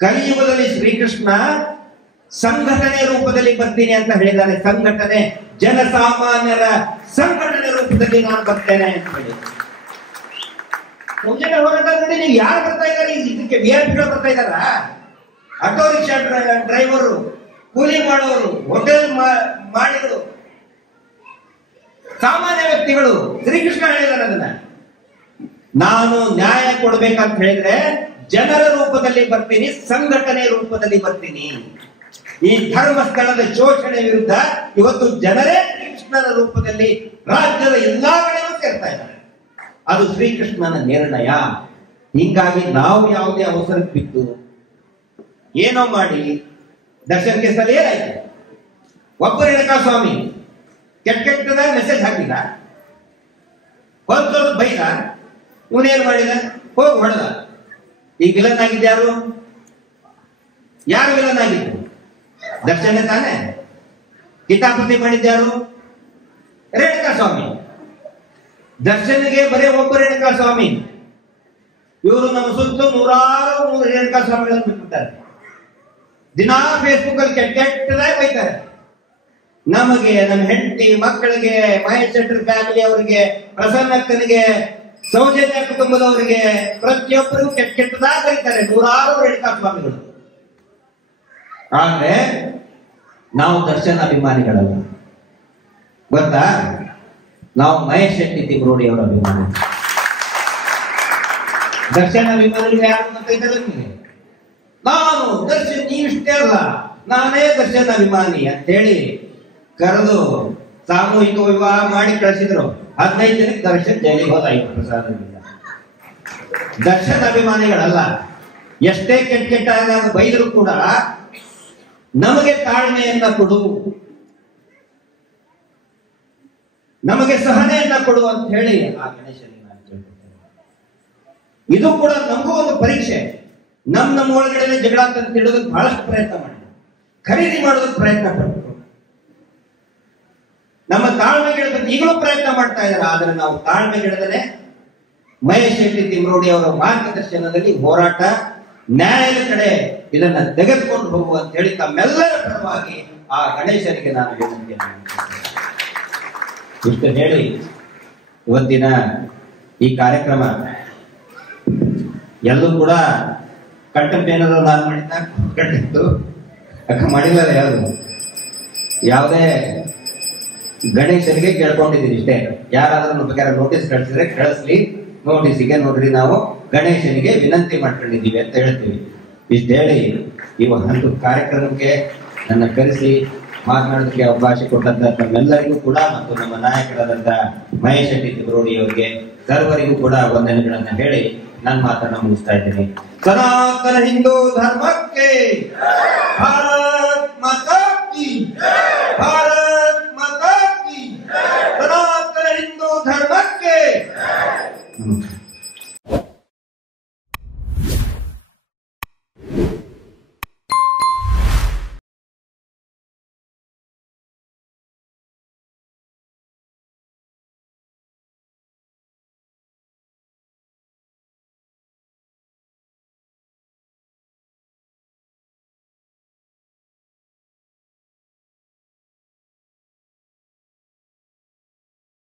ಕಲಿಯುಗದಲ್ಲಿ ಶ್ರೀಕೃಷ್ಣ ಸಂಘಟನೆ ರೂಪದಲ್ಲಿ ಬರ್ತೀನಿ ಅಂತ ಹೇಳಿದ್ದಾರೆ. ಸಂಘಟನೆ, ಜನಸಾಮಾನ್ಯರ ಸಂಘಟನೆ ರೂಪದಲ್ಲಿ ನಾನು ಬರ್ತೇನೆ ಅಂತ ಹೇಳಿ. ಮುಂಜಾನೆ ಹೋರಾಟ ನೋಡಿ ನೀವು ಯಾರು ಬರ್ತಾ ಇದ್ದಾರೆ ಇದಕ್ಕೆ VIP ಬರ್ತಾ ಇದ್ದಾರ? ಆಟೋ ರಿಕ್ಷಾ ಡ್ರೈವರು, ಕೂಲಿ ಮಾಡೋರು, ಹೋಟೆಲ್ ಮಾಡಿದ್ರು, ಸಾಮಾನ್ಯ ವ್ಯಕ್ತಿಗಳು. ಶ್ರೀಕೃಷ್ಣ ಹೇಳಿದಾರೆ ಅದನ್ನ, ನಾನು ನ್ಯಾಯ ಕೊಡ್ಬೇಕಂತ ಹೇಳಿದ್ರೆ ಜನರ ರೂಪದಲ್ಲಿ ಬರ್ತೀನಿ, ಸಂಘಟನೆ ರೂಪದಲ್ಲಿ ಬರ್ತೀನಿ. ಈ ಧರ್ಮಸ್ಥಳದ ಶೋಷಣೆ ವಿರುದ್ಧ ಇವತ್ತು ಜನರೇ ಶ್ರೀಕೃಷ್ಣನ ರೂಪದಲ್ಲಿ ರಾಜ್ಯದ ಎಲ್ಲಾ ಕಡೆಯೂ ಸೇರ್ತಾ ಇದ್ದಾರೆ. ಅದು ಶ್ರೀಕೃಷ್ಣನ ನಿರ್ಣಯ. ಹೀಗಾಗಿ ನಾವು ಯಾವುದೇ ಅವಸರಕ್ಕೆ ಬಿದ್ದು ಏನೋ ಮಾಡಿ ದರ್ಶನ್ ಕೇಸಲ್ಲಿ ಏನಾಯ್ತು? ಒಬ್ಬ ರೇಣುಕಾ ಸ್ವಾಮಿ ಕೆಟ್ಟದ ಮೆಸೇಜ್ ಹಾಕಿದ, ಸ್ವಲ್ಪ ಬೈದ, ಇವನೇನ್ ಮಾಡಿದ? ಹೋಗಿ ಹೊಡೆದ. ಈಗ ವಿಲನ್ ಆಗಿದ್ಯಾರು? ಯಾರು ವಿಲನ್ ಆಗಿದ್ದು? ದರ್ಶನ ತಾನೆ. ಕಿತಾಪತಿ ಮಾಡಿದ್ಯಾರು? ರೇಣುಕಾ ಸ್ವಾಮಿ. ದರ್ಶನಿಗೆ ಬರೀ ಒಬ್ಬ ರೇಣುಕಾ ಸ್ವಾಮಿ. ಇವರು ನಮ್ಮ ಸುತ್ತ ನೂರಾರು ರೇಣುಕಾ ಸ್ವಾಮಿಗಳನ್ನು ಬಿಟ್ಬಿಟ್ಟಾರೆ. ದಿನಾ ಫೇಸ್ಬುಕ್ ಅಲ್ಲಿ ಕೆಟ್ಟದಾಗಿ ಬೈತಾರೆ. ನಮಗೆ, ನಮ್ಮ ಹೆಂಡತಿ ಮಕ್ಕಳಿಗೆ, ಮಹೇಶ್ ಶೆಟ್ಟರ್ ಫ್ಯಾಮಿಲಿ ಅವರಿಗೆ, ಪ್ರಸನ್ನಕ್ಕನಿಗೆ, ಸೌಜನ್ಯ ಕುಟುಂಬದವರಿಗೆ, ಪ್ರತಿಯೊಬ್ಬರಿಗೂ ಕೆಟ್ಟದಾಗಿ ಬರೀತಾರೆ ನೂರಾರು ರೇಣುಕಾ ಸ್ವಾಮಿಗಳು. ಆದ್ರೆ ನಾವು ದರ್ಶನ ಅಭಿಮಾನಿಗಳಲ್ಲ, ಗೊತ್ತಾ? ನಾವು ಮಹೇಶ್ ಶೆಟ್ಟಿ ತಿಮ್ರೋಡಿ ಅವರ ಅಭಿಮಾನಿ. ದರ್ಶನ ಅಭಿಮಾನಿಗಳು ಯಾರು ಅಂತ ಇದ್ದಾರೆ ನಿಮಗೆ? ನಾನು ದರ್ಶನ್, ನೀವಿಷ್ಟೇ ಅಲ್ಲ, ನಾನೇ ದರ್ಶನ ಅಭಿಮಾನಿ ಅಂತ ಹೇಳಿ ಕರೆದು ಸಾಮೂಹಿಕ ವಿವಾಹ ಮಾಡಿ ಕಳಿಸಿದ್ರು. 15 ದಿನಕ್ಕೆ ದರ್ಶನ್ ಜೈಲಿಗೆ ಹೋದ. ಪ್ರಸಾದದಿಂದ ದರ್ಶನ್ ಅಭಿಮಾನಿಗಳಲ್ಲ. ಎಷ್ಟೇ ಕೆಟ್ಟ ಬೈದರೂ ಕೂಡ ನಮಗೆ ತಾಳ್ಮೆಯನ್ನ ಕೊಡು, ನಮಗೆ ಸಹನೆಯನ್ನ ಕೊಡು ಅಂತ ಹೇಳಿ ಆ ಗಣೇಶನಿಗೆ ನಾನು ಕೇಳ್ಕೊಳ್ತೇನೆ. ಇದು ಕೂಡ ನಮಗೂ ಒಂದು ಪರೀಕ್ಷೆ. ನಮ್ಮ ಒಳಗಡೆ ಜಗಳ ಅಂತ ತಿಳಿಯೋದಕ್ಕೆ ಬಹಳಷ್ಟು ಪ್ರಯತ್ನ ಮಾಡಿದ್ರು, ಖರೀದಿ ಮಾಡೋದಕ್ಕೆ ಪ್ರಯತ್ನ ಪಟ್ಟರು, ನಮ್ಮ ತಾಳ್ಮೆಗಿಡದಕ್ಕೆ ಈಗಲೂ ಪ್ರಯತ್ನ ಮಾಡ್ತಾ ಇದ್ದಾರೆ. ಆದ್ರೆ ನಾವು ತಾಳ್ಮೆಗಿಡದನೆ ಮಹೇಶ್ ಶೆಟ್ಟಿ ತಿಮ್ರೋಡಿ ಅವರ ಮಾರ್ಗದರ್ಶನದಲ್ಲಿ ಹೋರಾಟ, ನ್ಯಾಯದ ಕಡೆ ಇದನ್ನ ತೆಗೆದುಕೊಂಡು ಹೋಗುವ ಅಂತ ಹೇಳಿ ತಮ್ಮೆಲ್ಲರ ಪರವಾಗಿ ಆ ಗಣೇಶನಿಗೆ ನಾನು ವಿನಂತಿಯನ್ನು ಮಾಡ್ತೇನೆ. ಇಷ್ಟು ಹೇಳಿ ಇವತ್ತಿನ ಈ ಕಾರ್ಯಕ್ರಮ ಎಲ್ಲೂ ಕೂಡ ಕಟ್ಟಪ್ಪೇನಾದ್ರು ನಾನು ಮಾಡಿದ್ದ ಕಟ್ಟಿತ್ತು ಮಾಡಿಲ್ಲ ಯಾರು, ಯಾವುದೇ ಗಣೇಶನಿಗೆ ಕೇಳ್ಕೊಂಡಿದ್ದೀನಿ ಇಷ್ಟೇ. ಯಾರಾದ್ರೂ ಬೇಕಾದ್ರೆ ನೋಟಿಸ್ ಕಳಿಸಿದ್ರೆ ಕಳಿಸ್ಲಿ, ನೋಟಿಸಿಗೆ ನೋಡ್ರಿ ನಾವು ಗಣೇಶನಿಗೆ ವಿನಂತಿ ಮಾಡ್ಕೊಂಡಿದ್ದೀವಿ ಅಂತ ಹೇಳ್ತೀವಿ. ಇಷ್ಟು ಹೇಳಿ ಈ ಒಂದು ಕಾರ್ಯಕ್ರಮಕ್ಕೆ ನನ್ನ ಕರೆಸಿ ಮಾತನಾಡೋದಕ್ಕೆ ಅವಕಾಶ ಕೊಟ್ಟಂತ ತಮ್ಮೆಲ್ಲರಿಗೂ ಕೂಡ ಮತ್ತು ನಮ್ಮ ನಾಯಕರಾದಂತ ಮಹೇಶ್ ಶೆಟ್ಟಿ ತಿಮ್ರೋಡಿ ಅವರಿಗೆ ಸರ್ವರಿಗೂ ಕೂಡ ವಂದನೆಗಳನ್ನ ಹೇಳಿ ನನ್ನ ಮಾತನ್ನ ಮುಗಿಸ್ತಾ ಇದ್ದೀನಿ. ಸನಾತನ ಹಿಂದೂ ಧರ್ಮಕ್ಕೆ ಭಾರತ್ ಮಾತಾ ಕಿ.